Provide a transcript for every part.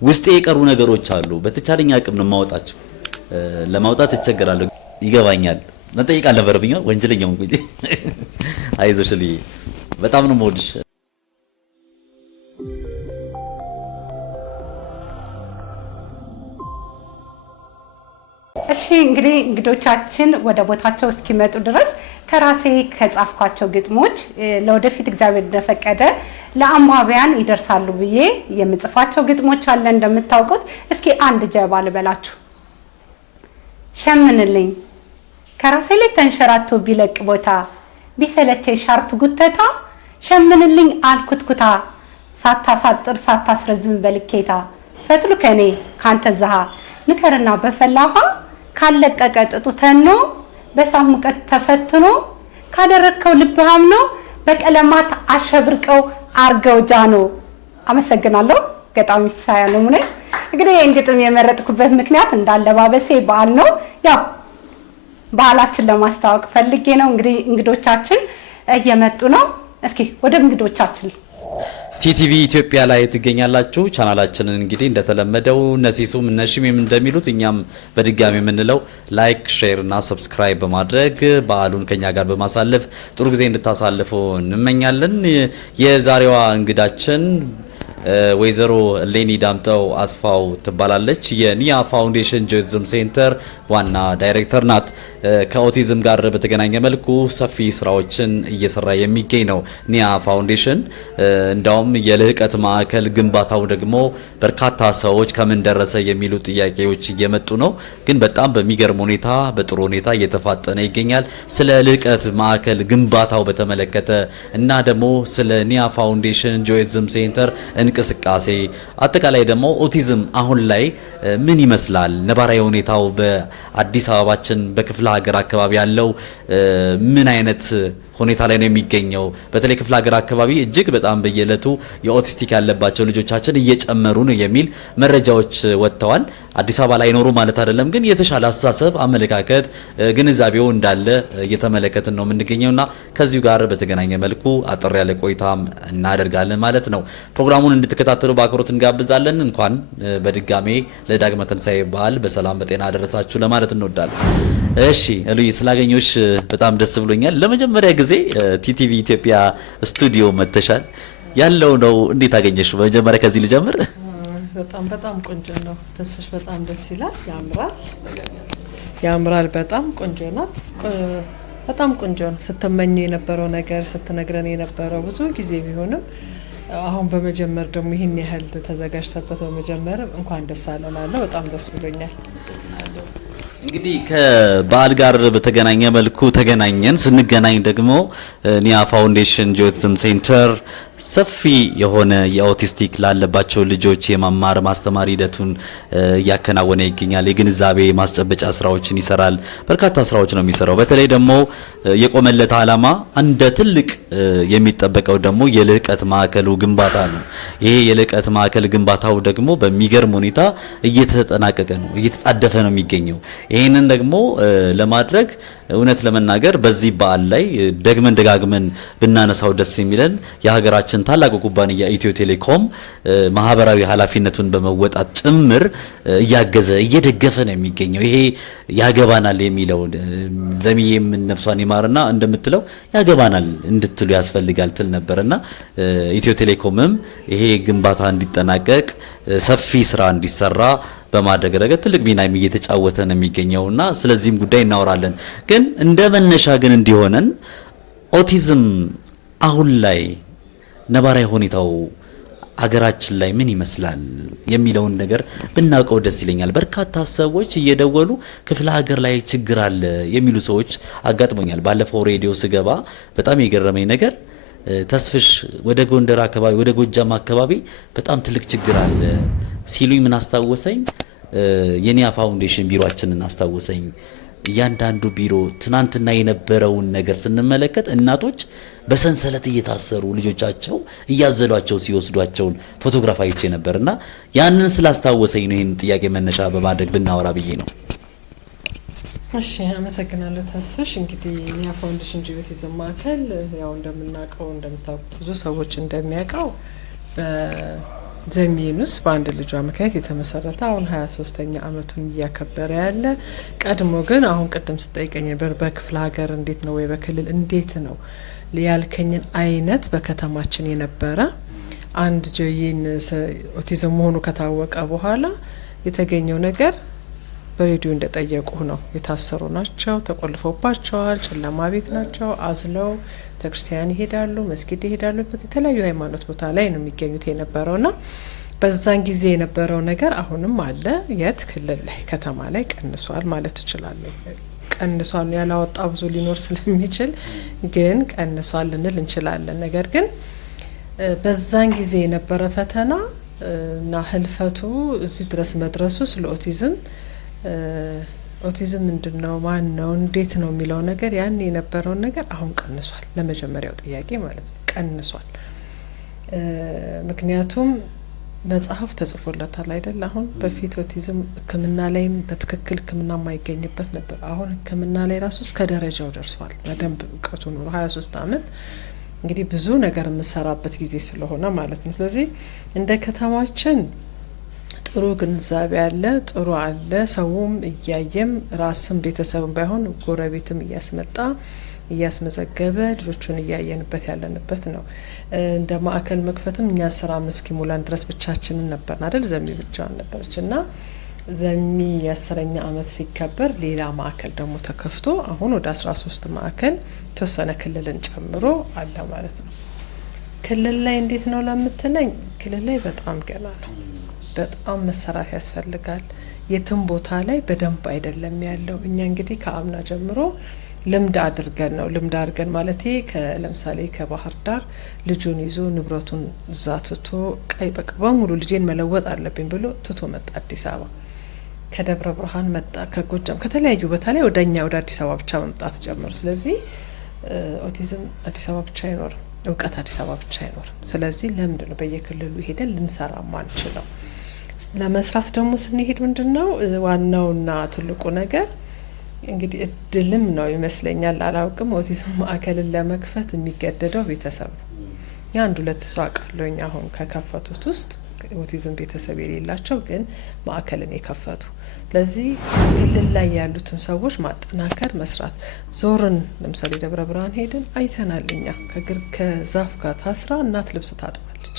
ውስጤ የቀሩ ነገሮች አሉ። በተቻለኝ አቅም ነው ማውጣቸው። ለማውጣት እቸገራለሁ። ይገባኛል። መጠየቅ አልነበረብኝ ወንጀለኛው እንግዲህ አይዞሽ ልይ በጣም ነው የምወድሽ። እሺ እንግዲህ እንግዶቻችን ወደ ቦታቸው እስኪመጡ ድረስ ከራሴ ከጻፍኳቸው ግጥሞች ለወደፊት እግዚአብሔር እንደፈቀደ ለአማቢያን ይደርሳሉ ብዬ የምጽፋቸው ግጥሞች አለ እንደምታውቁት። እስኪ አንድ ጀባ ልበላችሁ። ሸምንልኝ ከራሴ ላይ ተንሸራቶ ቢለቅ ቦታ ቢሰለቼ ሻርፕ ጉተታ ሸምንልኝ አልኩትኩታ ሳታሳጥር ሳታስረዝም በልኬታ ፈትሉ ከኔ ካንተ ዘሃ ንከርና በፈላሃ ካለቀቀ ጥጡ ተኖ በሳት ሙቀት ተፈትኖ ካደረከው ልብሃም ነው በቀለማት አሸብርቀው አርገው ጃኖ። አመሰግናለሁ። ገጣሚ ሳያለሙ ነኝ። እንግዲህ እንግጥም የመረጥኩበት ምክንያት እንዳለባበሴ በዓል ነው። ያው ባህላችን ለማስተዋወቅ ፈልጌ ነው። እንግዲህ እንግዶቻችን እየመጡ ነው። እስኪ ወደ እንግዶቻችን ቲቲቪ ኢትዮጵያ ላይ ትገኛላችሁ። ቻናላችንን እንግዲህ እንደተለመደው ነሲሱም ነሽሚም እንደሚሉት እኛም በድጋሚ የምንለው ላይክ፣ ሼር እና ሰብስክራይብ በማድረግ በዓሉን ከኛ ጋር በማሳለፍ ጥሩ ጊዜ እንድታሳልፉ እንመኛለን። የዛሬዋ እንግዳችን ወይዘሮ ሌኒ ዳምጠው አስፋው ትባላለች። የኒያ ፋውንዴሽን ጆይዝም ሴንተር ዋና ዳይሬክተር ናት። ከኦቲዝም ጋር በተገናኘ መልኩ ሰፊ ስራዎችን እየሰራ የሚገኝ ነው ኒያ ፋውንዴሽን። እንዳውም የልህቀት ማዕከል ግንባታው ደግሞ በርካታ ሰዎች ከምን ደረሰ የሚሉ ጥያቄዎች እየመጡ ነው። ግን በጣም በሚገርም ሁኔታ በጥሩ ሁኔታ እየተፋጠነ ይገኛል። ስለ ልህቀት ማዕከል ግንባታው በተመለከተ እና ደግሞ ስለ ኒያ ፋውንዴሽን ጆይዝም ሴንተር እንቅስቃሴ አጠቃላይ ደግሞ ኦቲዝም አሁን ላይ ምን ይመስላል፣ ነባራዊ ሁኔታው በአዲስ አበባችን በክፍለ ሀገር አካባቢ ያለው ምን አይነት ሁኔታ ላይ ነው የሚገኘው? በተለይ ክፍለ ሀገር አካባቢ እጅግ በጣም በየዕለቱ የኦቲስቲክ ያለባቸው ልጆቻችን እየጨመሩ ነው የሚል መረጃዎች ወጥተዋል። አዲስ አበባ ላይ ኖሩ ማለት አይደለም፣ ግን የተሻለ አስተሳሰብ፣ አመለካከት፣ ግንዛቤው እንዳለ እየተመለከትን ነው የምንገኘውና ከዚሁ ጋር በተገናኘ መልኩ አጠር ያለ ቆይታም እናደርጋለን ማለት ነው። ፕሮግራሙን እንድትከታተሉ በአክብሮት እንጋብዛለን። እንኳን በድጋሜ ለዳግመ ትንሣኤ በዓል በሰላም በጤና አደረሳችሁ ለማለት እንወዳለን። እሺ እሉይ ስላገኘሁሽ በጣም ደስ ብሎኛል። ለመጀመሪያ ጊዜ ቲቲቪ ኢትዮጵያ ስቱዲዮ መተሻል ያለው ነው። እንዴት አገኘሽ? በመጀመሪያ ከዚህ ልጀምር። በጣም ቆንጆ ነው። ተስፋሽ በጣም ደስ ይላል። ያምራል። በጣም ቆንጆ ናት። በጣም ቆንጆ ነው። ስትመኝ የነበረው ነገር ስትነግረን የነበረው ብዙ ጊዜ ቢሆንም አሁን በመጀመር ደግሞ ይህን ያህል ተዘጋጅተበት በመጀመር እንኳን ደስ አለላለሁ። በጣም ደስ ብሎኛል። እንግዲህ ከበዓል ጋር በተገናኘ መልኩ ተገናኘን። ስንገናኝ ደግሞ ኒያ ፋውንዴሽን ጆይዝም ሴንተር ሰፊ የሆነ የኦቲስቲክ ላለባቸው ልጆች የማማር ማስተማር ሂደቱን እያከናወነ ይገኛል። የግንዛቤ ማስጨበጫ ስራዎችን ይሰራል። በርካታ ስራዎች ነው የሚሰራው። በተለይ ደግሞ የቆመለት ዓላማ እንደ ትልቅ የሚጠበቀው ደግሞ የልህቀት ማዕከሉ ግንባታ ነው። ይሄ የልህቀት ማዕከል ግንባታው ደግሞ በሚገርም ሁኔታ እየተጠናቀቀ ነው፣ እየተጣደፈ ነው የሚገኘው። ይሄንን ደግሞ ለማድረግ እውነት ለመናገር በዚህ በዓል ላይ ደግመን ደጋግመን ብናነሳው ደስ የሚለን የሀገራችን ታላቁ ኩባንያ ኢትዮ ቴሌኮም ማህበራዊ ኃላፊነቱን በመወጣት ጭምር እያገዘ እየደገፈ ነው የሚገኘው። ይሄ ያገባናል የሚለው ዘሚዬም ነፍሷን ይማርና እንደምትለው ያገባናል እንድትሉ ያስፈልጋል ትል ነበርና ኢትዮ ቴሌኮምም ይሄ ግንባታ እንዲጠናቀቅ ሰፊ ስራ እንዲሰራ በማድረግ ረገድ ትልቅ ሚና እየተጫወተ ነው የሚገኘውና ስለዚህም ጉዳይ እናወራለን። ግን እንደ መነሻ ግን እንዲሆነን ኦቲዝም አሁን ላይ ነባራዊ ሁኔታው አገራችን ላይ ምን ይመስላል የሚለውን ነገር ብናውቀው ደስ ይለኛል። በርካታ ሰዎች እየደወሉ ክፍለ ሀገር ላይ ችግር አለ የሚሉ ሰዎች አጋጥሞኛል። ባለፈው ሬዲዮ ስገባ በጣም የገረመኝ ነገር ተስፍሽ ወደ ጎንደር አካባቢ ወደ ጎጃም አካባቢ በጣም ትልቅ ችግር አለ ሲሉኝ ምን አስታወሰኝ? የኒያ ፋውንዴሽን ቢሮአችንን አስታወሰኝ። እያንዳንዱ ቢሮ ትናንትና የነበረውን ነገር ስንመለከት እናቶች በሰንሰለት እየታሰሩ ልጆቻቸው እያዘሏቸው ሲወስዷቸውን ፎቶግራፍ አይቼ ነበርና ያንን ስላስታወሰኝ ነው ይሄን ጥያቄ መነሻ በማድረግ ብናወራ ብዬ ነው። እሺ አመሰግናለሁ ተስፍሽ። እንግዲህ ኒያ ፋውንዴሽን ጆይዝም ማዕከል ያው እንደምናውቀው እንደምታውቁት ብዙ ሰዎች እንደሚያውቀው ዘሚኑስ በአንድ ልጇ ምክንያት የተመሰረተ አሁን 23ኛ አመቱን እያከበረ ያለ ቀድሞ ግን አሁን ቅድም ስጠይቀኝ በክፍለ ሀገር እንዴት ነው ወይ በክልል እንዴት ነው ያልከኝን አይነት በከተማችን የነበረ አንድ ጆይን ኦቲዝም መሆኑ ከታወቀ በኋላ የተገኘው ነገር በሬዲዮ እንደጠየቁ ነው። የታሰሩ ናቸው፣ ተቆልፎባቸዋል፣ ጨለማ ቤት ናቸው፣ አዝለው ቤተክርስቲያን ይሄዳሉ፣ መስጊድ ይሄዳሉ፣ የተለያዩ ሃይማኖት ቦታ ላይ ነው የሚገኙት የነበረውና በዛን ጊዜ የነበረው ነገር አሁንም አለ። የት ክልል ላይ ከተማ ላይ ቀንሷል ማለት እችላለሁ። ቀንሷል ያላወጣ ብዙ ሊኖር ስለሚችል ግን ቀንሷል ልንል እንችላለን። ነገር ግን በዛን ጊዜ የነበረ ፈተና እና ህልፈቱ እዚህ ድረስ መድረሱ ስለ ኦቲዝም ምንድነው ማን ነው እንዴት ነው የሚለው ነገር ያን የነበረውን ነገር አሁን ቀንሷል። ለመጀመሪያው ጥያቄ ማለት ነው ቀንሷል። ምክንያቱም መጽሐፍ ተጽፎለታል አይደል? አሁን በፊት ኦቲዝም ሕክምና ላይም በትክክል ሕክምና የማይገኝበት ነበር። አሁን ሕክምና ላይ ራሱ እስከ ደረጃው ደርሷል። በደንብ እውቀቱ ኖሮ 23 አመት እንግዲህ ብዙ ነገር የምሰራበት ጊዜ ስለሆነ ማለት ነው። ስለዚህ እንደ ከተማችን ጥሩ ግንዛቤ አለ፣ ጥሩ አለ። ሰውም እያየም ራስም ቤተሰብም ባይሆን ጎረቤትም እያስመጣ እያስመዘገበ ልጆቹን እያየንበት ያለንበት ነው። እንደ ማዕከል መክፈትም እኛ ስራ እስኪሞላን ድረስ ብቻችንን ነበር አይደል? ዘሚ ብቻዋን ነበረች እና ዘሚ የ10ኛ አመት ሲከበር ሌላ ማዕከል ደግሞ ተከፍቶ አሁን ወደ 13 ማዕከል ተወሰነ ክልልን ጨምሮ አለ ማለት ነው። ክልል ላይ እንዴት ነው ለምትለኝ፣ ክልል ላይ በጣም ገና ነው። በጣም መሰራት ያስፈልጋል። የትም ቦታ ላይ በደንብ አይደለም ያለው። እኛ እንግዲህ ከአምና ጀምሮ ልምድ አድርገን ማለት ለምሳሌ ከባህር ዳር ልጁን ይዞ ንብረቱን እዛ ትቶ ቀይ በቃ በሙሉ ልጄን መለወጥ አለብኝ ብሎ ትቶ መጣ አዲስ አበባ። ከደብረ ብርሃን መጣ፣ ከጎጃም ከተለያዩ ቦታ ላይ ወደ አዲስ አበባ ብቻ መምጣት ጀመሩ። ስለዚህ ኦቲዝም አዲስ አበባ ብቻ አይኖርም፣ እውቀት አዲስ አበባ ብቻ አይኖርም። ስለዚህ ለምንድነው በየክልሉ ሄደን ልንሰራ ማንችለው? ለመስራት ደግሞ ስንሄድ ምንድነው ዋናውና ትልቁ ነገር እንግዲህ እድልም ነው ይመስለኛል፣ አላውቅም። ኦቲዝም ማዕከልን ለመክፈት የሚገደደው ቤተሰብ ነው። አንድ ሁለት ሰው አውቃለሁኝ አሁን ከከፈቱት ውስጥ ኦቲዝም ቤተሰብ የሌላቸው ግን ማዕከልን የከፈቱ። ስለዚህ ክልል ላይ ያሉትን ሰዎች ማጠናከር መስራት። ዞርን ለምሳሌ ደብረ ብርሃን ሄድን አይተናል። እኛ ከዛፍ ጋር ታስራ እናት ልብስ ታጥባለች።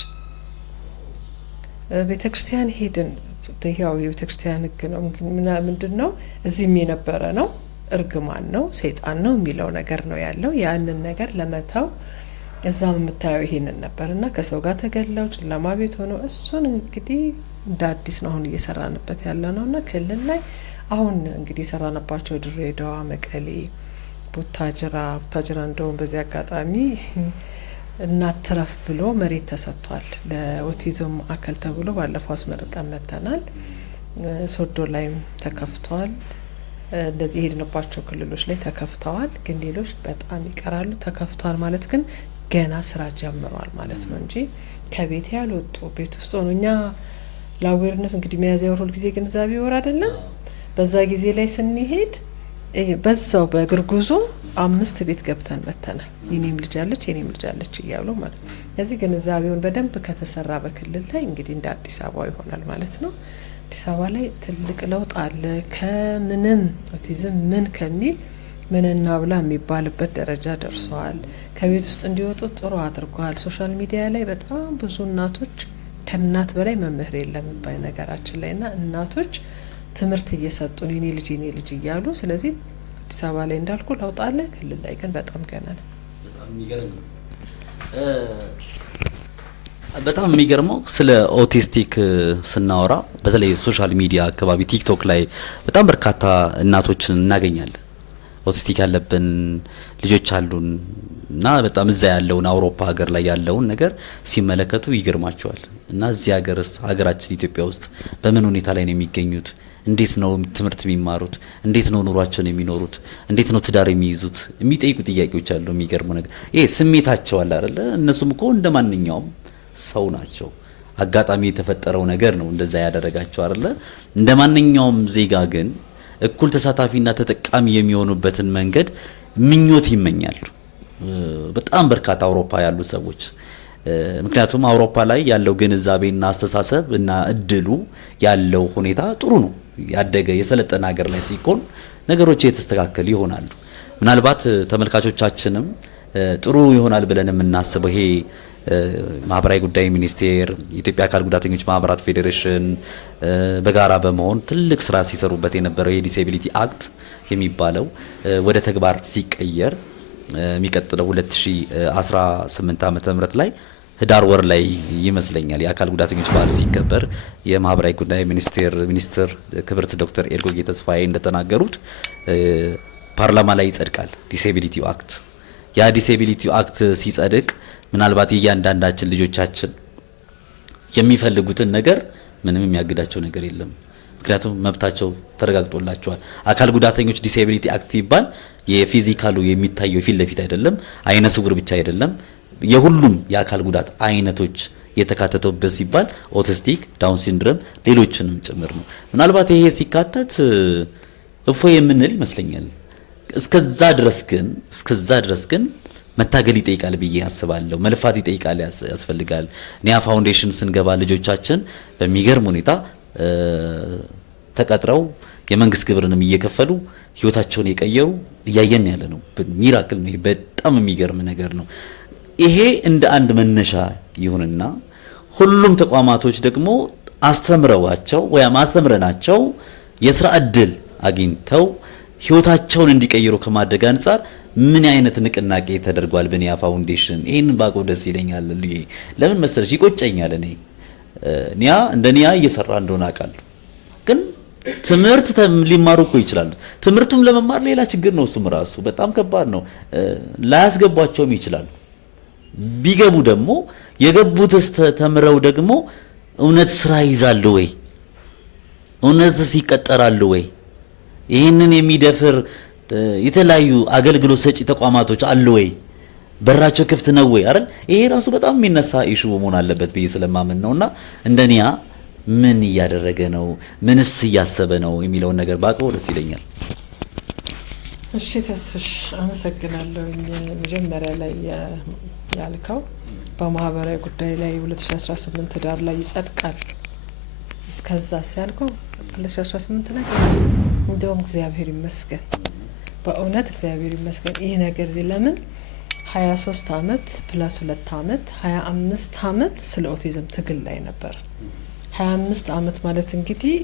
ቤተክርስቲያን ሄድን፣ ያው የቤተክርስቲያን ሕግ ነው ምንድነው እዚህም የነበረ ነው፣ እርግማን ነው፣ ሰይጣን ነው የሚለው ነገር ነው ያለው። ያንን ነገር ለመተው እዛም የምታየው ይሄንን ነበርና ከሰው ጋር ተገለው ጨለማ ቤት ሆኖ እሱን እንግዲህ እንደ አዲስ ነው አሁን እየሰራንበት ያለ ነውና ክልል ላይ አሁን እንግዲህ ሰራንባቸው ድሬዳዋ፣ መቀሌ፣ ቡታጅራ እንደውም በዚህ አጋጣሚ እናት ትረፍ ብሎ መሬት ተሰጥቷል ለኦቲዝም ማዕከል ተብሎ ባለፈው አስመርቀን መተናል። ሶዶ ላይም ተከፍቷል። እንደዚህ የሄድንባቸው ክልሎች ላይ ተከፍተዋል፣ ግን ሌሎች በጣም ይቀራሉ። ተከፍቷል ማለት ግን ገና ስራ ጀምሯል ማለት ነው እንጂ ከቤት ያልወጡ ቤት ውስጥ ሆኖ እኛ ለአዌርነት እንግዲህ ሚያዝያ ወር ሁል ጊዜ ግንዛቤ ወር አይደለም። በዛ ጊዜ ላይ ስንሄድ በዛው በእግር ጉዞ 5 ቤት ገብተን መተናል። የኔም ልጅ አለች እያሉ ማለት ነው። ስለዚህ ግንዛቤውን በደንብ ከተሰራ በክልል ላይ እንግዲህ እንደ አዲስ አበባ ይሆናል ማለት ነው። አዲስ አበባ ላይ ትልቅ ለውጥ አለ። ከምንም ኦቲዝም ምን ከሚል ምንና ብላ የሚባልበት ደረጃ ደርሰዋል። ከቤት ውስጥ እንዲወጡ ጥሩ አድርጓል። ሶሻል ሚዲያ ላይ በጣም ብዙ እናቶች ከእናት በላይ መምህር የለም ባይ ነገራችን ላይና እናቶች ትምህርት እየሰጡን የኔ ልጅ እያሉ። ስለዚህ አዲስ አበባ ላይ እንዳልኩ ለውጥ አለ። ክልል ላይ ግን በጣም ገና ነው። በጣም የሚገርመው ስለ ኦቲስቲክ ስናወራ በተለይ ሶሻል ሚዲያ አካባቢ ቲክቶክ ላይ በጣም በርካታ እናቶችን እናገኛለን። ኦቲስቲክ ያለብን ልጆች አሉን እና በጣም እዛ ያለውን አውሮፓ ሀገር ላይ ያለውን ነገር ሲመለከቱ ይገርማቸዋል። እና እዚህ ሀገራችን ኢትዮጵያ ውስጥ በምን ሁኔታ ላይ ነው የሚገኙት? እንዴት ነው ትምህርት የሚማሩት? እንዴት ነው ኑሯቸውን የሚኖሩት? እንዴት ነው ትዳር የሚይዙት? የሚጠይቁ ጥያቄዎች አሉ። የሚገርመው ነገር ይሄ ስሜታቸው አለ አይደለ? እነሱም እኮ እንደማንኛውም ሰው ናቸው። አጋጣሚ የተፈጠረው ነገር ነው እንደዛ ያደረጋቸው አይደለ? እንደማንኛውም ዜጋ ግን እኩል ተሳታፊና ተጠቃሚ የሚሆኑበትን መንገድ ምኞት ይመኛሉ። በጣም በርካታ አውሮፓ ያሉ ሰዎች ምክንያቱም አውሮፓ ላይ ያለው ግንዛቤና አስተሳሰብ እና እድሉ ያለው ሁኔታ ጥሩ ነው። ያደገ የሰለጠነ ሀገር ላይ ሲኮን ነገሮች የተስተካከሉ ይሆናሉ። ምናልባት ተመልካቾቻችንም ጥሩ ይሆናል ብለን የምናስበው ይሄ ማህበራዊ ጉዳይ ሚኒስቴር፣ የኢትዮጵያ አካል ጉዳተኞች ማህበራት ፌዴሬሽን በጋራ በመሆን ትልቅ ስራ ሲሰሩበት የነበረው የዲሴቢሊቲ አክት የሚባለው ወደ ተግባር ሲቀየር የሚቀጥለው 2018 ዓመተ ምህረት ላይ ህዳር ወር ላይ ይመስለኛል የአካል ጉዳተኞች በዓል ሲከበር የማህበራዊ ጉዳይ ሚኒስትር ክብርት ዶክተር ኤርጎጌ ተስፋዬ እንደተናገሩት ፓርላማ ላይ ይጸድቃል ዲሴቢሊቲ አክት። ያ ዲሴቢሊቲ አክት ሲጸድቅ ምናልባት የእያንዳንዳችን ልጆቻችን የሚፈልጉትን ነገር ምንም የሚያግዳቸው ነገር የለም። ምክንያቱም መብታቸው ተረጋግጦላቸዋል። አካል ጉዳተኞች ዲሴቢሊቲ አክት ሲባል የፊዚካሉ የሚታየው ፊት ለፊት አይደለም፣ አይነ ስውር ብቻ አይደለም፣ የሁሉም የአካል ጉዳት አይነቶች የተካተተበት ሲባል ኦቲስቲክ፣ ዳውን ሲንድሮም ሌሎችንም ጭምር ነው። ምናልባት ይሄ ሲካተት እፎይ የምንል ይመስለኛል። እስከዛ ድረስ ግን መታገል ይጠይቃል ብዬ አስባለሁ። መልፋት ይጠይቃል፣ ያስፈልጋል። ኒያ ፋውንዴሽን ስንገባ ልጆቻችን በሚገርም ሁኔታ ተቀጥረው የመንግስት ግብርንም እየከፈሉ ህይወታቸውን የቀየሩ እያየን ያለ ነው። ሚራክል ነው። በጣም የሚገርም ነገር ነው። ይሄ እንደ አንድ መነሻ ይሁንና ሁሉም ተቋማቶች ደግሞ አስተምረዋቸው ወይም አስተምረናቸው የስራ እድል አግኝተው ህይወታቸውን እንዲቀይሩ ከማድረግ አንፃር ምን አይነት ንቅናቄ ተደርጓል በኒያ ፋውንዴሽን? ይሄንን ባቆ ደስ ይለኛል። ለምን መሰለሽ ይቆጨኛል። እኔ ኒያ እንደ ኒያ እየሰራ እንደሆነ አውቃለሁ፣ ግን ትምህርት ሊማሩ እኮ ይችላሉ። ትምህርቱም ለመማር ሌላ ችግር ነው። እሱም ራሱ በጣም ከባድ ነው። ላያስገቧቸውም ይችላሉ። ቢገቡ ደግሞ የገቡትስ ተምረው ደግሞ እውነት ስራ ይዛሉ ወይ? እውነትስ ይቀጠራሉ ወይ? ይህንን የሚደፍር የተለያዩ አገልግሎት ሰጪ ተቋማቶች አሉ ወይ? በራቸው ክፍት ነው ወይ? አይደል? ይሄ ራሱ በጣም የሚነሳ ኢሹ መሆን አለበት ብዬ ስለማምን ነውና እንደኒያ ምን እያደረገ ነው፣ ምንስ እያሰበ ነው የሚለውን ነገር ባቀው ደስ ይለኛል። እሺ ተስፍሽ አመሰግናለሁ። መጀመሪያ ላይ ያልከው በማህበራዊ ጉዳይ ላይ 2018 ዳር ላይ ይጸድቃል። እስከዛ ሲያልከው 2018 ላይ እንደውም እግዚአብሔር ይመስገን፣ በእውነት እግዚአብሔር ይመስገን። ይሄ ነገር ለምን 23 አመት ፕላስ 2 አመት 25 አመት ስለ ኦቲዝም ትግል ላይ ነበር። 25 አመት ማለት እንግዲህ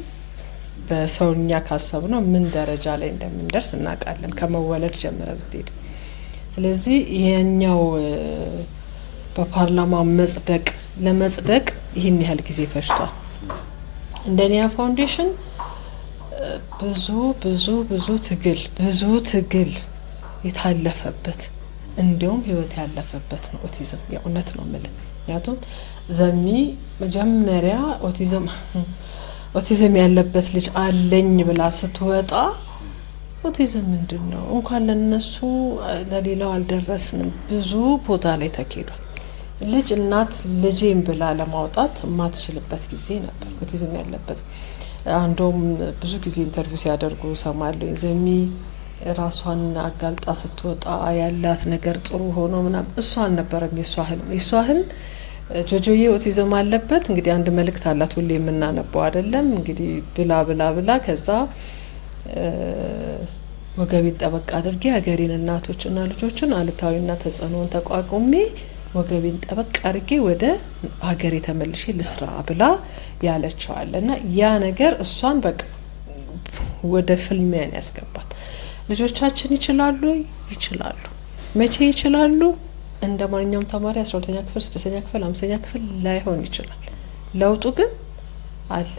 በሰውኛ ካሰብ ነው ምን ደረጃ ላይ እንደምንደርስ እናውቃለን፣ ከመወለድ ጀምረ ብትሄድ። ስለዚህ ይሄኛው በፓርላማ ለመጽደቅ ይህን ያህል ጊዜ ፈጅቷል። እንደ ኒያ ፋውንዴሽን ብዙ ትግል የታለፈበት እንዲሁም ህይወት ያለፈበት ነው ኦቲዝም። የእውነት ነው የምልህ። ምክንያቱም ዘሚ መጀመሪያ ኦቲዝም ያለበት ልጅ አለኝ ብላ ስትወጣ ኦቲዝም ምንድን ነው እንኳን ለነሱ ለሌላው አልደረስንም። ብዙ ቦታ ላይ ተኬዷል። ልጅ እናት ልጄን ብላ ለማውጣት የማትችልበት ጊዜ ነበር ኦቲዝም ያለበት። አንዶም ብዙ ጊዜ ኢንተርቪው ሲያደርጉ ሰማለሁ። ዘሚ ራሷን አጋልጣ ስትወጣ ያላት ነገር ጥሩ ሆኖ ምናምን እሷ አልነበረም የሷ ህልም ጆጆዬ ኦቲዝም አለበት። እንግዲህ አንድ መልእክት አላት ሁሌ የምናነበው አይደለም እንግዲህ ብላ ከዛ ወገቤን ጠበቅ አድርጌ ሀገሬን እናቶችና ልጆችን አሉታዊና ተጽዕኖን ተቋቁሜ ወገቤን ጠበቅ አድርጌ ወደ ሀገሬ ተመልሼ ልስራ ብላ ያለችዋልና ያ ነገር እሷን በቃ ወደ ፍልሚያን ያስገባት። ልጆቻችን ይችላሉ። መቼ ይችላሉ? እንደ ማንኛውም ተማሪ 12ኛ ክፍል 6ኛ ክፍል 5ኛ ክፍል ላይሆን ይችላል። ለውጡ ግን አለ።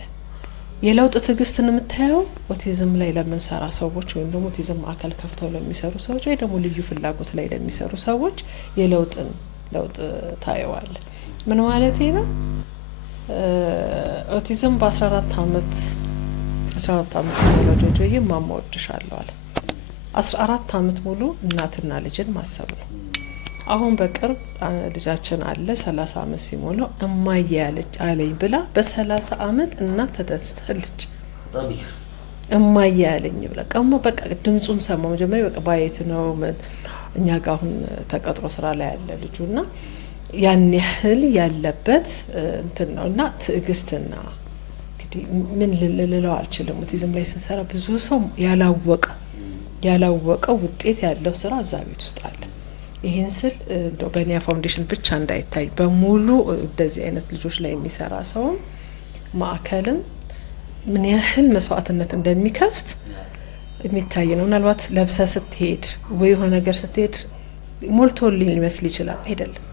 የለውጥ ትዕግስትን የምታየው ኦቲዝም ላይ ለምንሰራ ሰዎች ወይም ደግሞ ኦቲዝም ማዕከል ከፍተው ለሚሰሩ ሰዎች ወይ ደግሞ ልዩ ፍላጎት ላይ ለሚሰሩ ሰዎች ለውጥ ታየዋል። ምን ማለት ነው? ኦቲዝም በ14 አመት ሲሞላው ጆጆዬ ማማ ወድሻለሁ አለ። 14 አመት ሙሉ እናትና ልጅን ማሰብ ነው። አሁን በቅርብ ልጃችን አለ 30 አመት ሲሞላው እማዬ አለኝ ብላ በ30 አመት እናት ተደስታለች። እማዬ አለኝ ብላ ቀሞ በቃ ድምጹን ሰማው። መጀመሪያ በቃ ባየት ነው እኛ ጋር አሁን ተቀጥሮ ስራ ላይ ያለ ልጁና ያን ያህል ያለበት እንትን ነውና ትዕግስትና እንግዲህ ምን ልለው አልችልም። ኦቲዝም ላይ ስንሰራ ብዙ ሰው ያላወቀው ውጤት ያለው ስራ እዛ ቤት ውስጥ አለ። ይህን ስል እንደው በኒያ ፋውንዴሽን ብቻ እንዳይታይ በሙሉ እንደዚህ አይነት ልጆች ላይ የሚሰራ ሰውም ማዕከልም ምን ያህል መስዋዕትነት እንደሚከፍት የሚታይ ነው። ምናልባት ለብሰ ስትሄድ ወይ የሆነ ነገር ስትሄድ ሞልቶልኝ ሊመስል ይችላል። አይደለም፣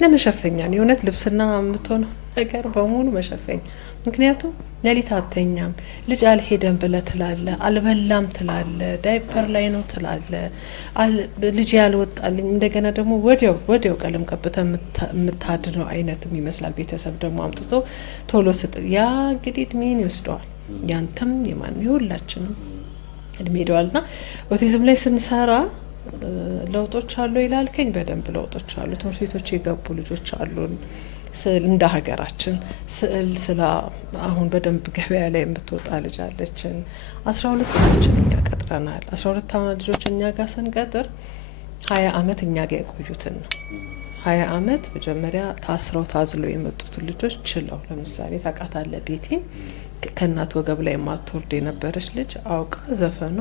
ለመሸፈኛ ነው የእውነት ልብስና የምትሆነው ነገር በሙሉ መሸፈኛ። ምክንያቱም ሌሊት አተኛም፣ ልጅ አልሄደም ብለ ትላለ፣ አልበላም ትላለ፣ ዳይፐር ላይ ነው ትላለ፣ ልጅ ያልወጣልኝ እንደገና ደግሞ ወዲያው ቀለም ቀብተ የምታድነው አይነትም ይመስላል። ቤተሰብ ደግሞ አምጥቶ ቶሎ ስጥል ያ እንግዲህ እድሜን ይወስደዋል። ያንተም የማን የሁላችንም እድሜ ሄደዋልና ኦቲዝም ላይ ስንሰራ ለውጦች አሉ ይላልከኝ፣ በደንብ ለውጦች አሉ። ትምህርት ቤቶች የገቡ ልጆች አሉን። ስዕል እንደ ሀገራችን ስዕል ስለ አሁን በደንብ ገበያ ላይ የምትወጣ ልጅ አለችን። 12 ልጆችን እኛ ቀጥረናል። 12 ልጆች እኛ ጋር ስንቀጥር 20 አመት እኛ ጋር የቆዩትን ነው። 20 አመት መጀመሪያ ታስረው ታዝለው የመጡትን ልጆች ችለው፣ ለምሳሌ ታውቃታለህ ቤቴን ከእናት ወገብ ላይ ማትወርድ የነበረች ልጅ አውቃ ዘፈኗ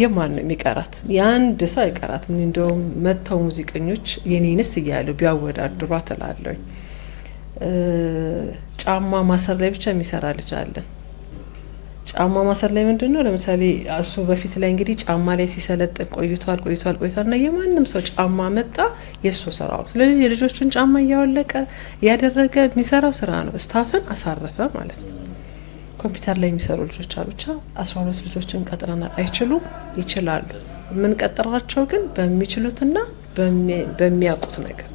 የማን ነው የሚቀራት? የአንድ ሰው አይቀራት። ምን እንደውም መተው ሙዚቀኞች የኔንስ እያሉ ቢያወዳድሯ ትላለኝ። ጫማ ማሰር ላይ ብቻ የሚሰራ ልጅ አለን። ጫማ ማሰር ላይ ምንድነው ለምሳሌ እሱ በፊት ላይ እንግዲህ ጫማ ላይ ሲሰለጥን ቆይቷል እና የማንም ሰው ጫማ መጣ የሱ ስራው። ስለዚህ የልጆቹን ጫማ እያወለቀ ያደረገ የሚሰራው ስራ ነው። ስታፍን አሳረፈ ማለት ነው። ኮምፒውተር ላይ የሚሰሩ ልጆች አሉ። ብቻ 12 ልጆችን ቀጥረናል። አይችሉም፣ ይችላሉ። የምንቀጥራቸው ግን በሚችሉትና በሚያውቁት ነገር።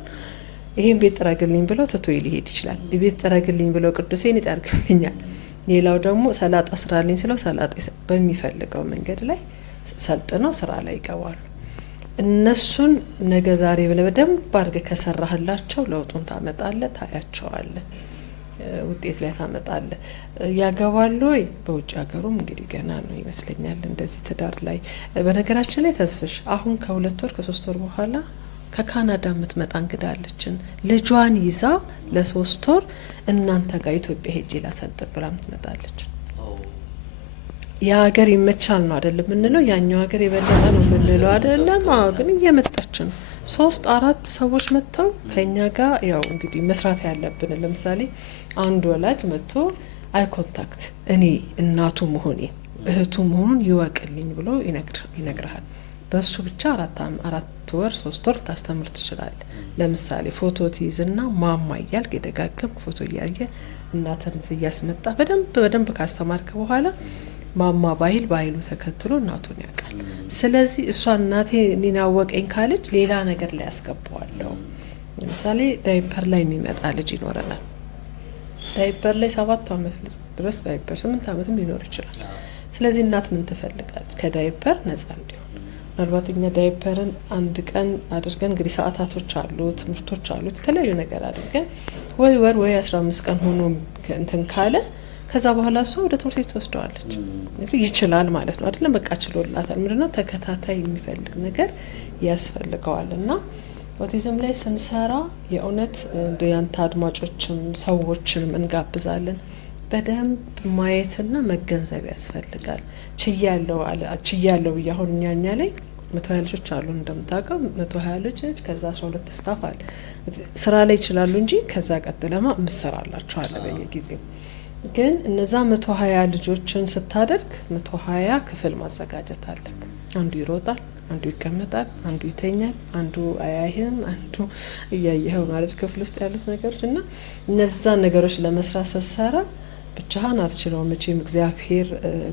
ይሄን ቤት ጥረግልኝ ብለው ትቶ ሊሄድ ይችላል። ቤት ጥረግልኝ ብለው ቅዱሴን ይጠርግልኛል። ሌላው ደግሞ ሰላጣ ስራልኝ ስለው ሰላጣ በሚፈልገው መንገድ ላይ ሰልጥነው ስራ ላይ ይገባሉ። እነሱን ነገ ዛሬ ብለህ በደንብ አድርገህ ከሰራህላቸው ለውጡን ታመጣለህ፣ ታያቸዋለህ፣ ውጤት ላይ ታመጣለህ። ያገባሉ ወይ? በውጭ ሀገሩም እንግዲህ ገና ነው ይመስለኛል እንደዚህ ትዳር ላይ። በነገራችን ላይ ተስፍሽ አሁን ከ2 ወር ከ3 ወር በኋላ ከካናዳ የምትመጣ እንግዳ አለችን። ልጇን ይዛ ለ3 ወር እናንተ ጋር ኢትዮጵያ ሄጄ ላሰልጥን ብላ ምትመጣለች። ያ ሀገር ይመቻል ነው አይደለም የምንለው፣ ያኛው ሀገር የበለጠ ነው የምንለው አይደለም። አዎ፣ ግን እየመጣች ነው። 3-4 ሰዎች መጥተው ከኛ ጋር ያው እንግዲህ መስራት ያለብን፣ ለምሳሌ አንድ ወላጅ መጥቶ አይ ኮንታክት እኔ እናቱ መሆኔ እህቱ መሆኑን ይወቅልኝ ብሎ ይነግርሃል። በሱ ብቻ 4 ወር 3 ወር ታስተምር ትችላል። ለምሳሌ ፎቶ ትይዝና ማማ እያልክ የደጋገም ፎቶ እያየ እናትን እያስመጣ በደንብ ካስተማርክ በኋላ ማማ ባይሉ ተከትሎ እናቱን ያውቃል። ስለዚህ እሷ እናቴ እኔን አወቀኝ ካለች ሌላ ነገር ላይ ያስገባዋለሁ። ለምሳሌ ዳይፐር ላይ የሚመጣ ልጅ ይኖረናል። ዳይፐር ላይ 7 አመት ድረስ ዳይፐር 8 አመትም ሊኖር ይችላል። ስለዚህ እናት ምን ትፈልጋለች? ከዳይፐር ነጻ እንዲሆን። ምናልባት እኛ ዳይፐርን አንድ ቀን አድርገን እንግዲህ ሰዓታቶች አሉ፣ ትምህርቶች አሉት፣ የተለያዩ ነገር አድርገን ወይ ወር ወይ 15 ቀን ሆኖ እንትን ካለ ከዛ በኋላ እሷ ወደ ትምህርት ቤት ትወስደዋለች። ስለዚህ ይችላል ማለት ነው አይደለም? በቃ ችሎላታል። ምንድነው ተከታታይ የሚፈልግ ነገር ያስፈልገዋል። እና ኦቲዝም ላይ ስንሰራ የእውነት ያንተ አድማጮችም ሰዎችንም እንጋብዛለን። በደንብ ማየትና መገንዘብ ያስፈልጋል። ችያለው ብዬ አሁን እኛ ላይ 120 ልጆች አሉ እንደምታውቀው 120 ልጆች ከዛ 12 ስታፍ አለ። ስራ ላይ ይችላሉ እንጂ ከዛ ቀጥለማ ምሰራላችሁ አለ በየጊዜው። ግን እነዛ 120 ልጆችን ስታደርግ 120 ክፍል ማዘጋጀት አለ። አንዱ ይሮጣል፣ አንዱ ይቀመጣል፣ አንዱ ይተኛል፣ አንዱ አያይህም፣ አንዱ እያየኸው ማለት ክፍል ውስጥ ያሉት ነገሮች እና እነዛን ነገሮች ለመስራት ስትሰራ ብቻህን አትችለውም። መቼም እግዚአብሔር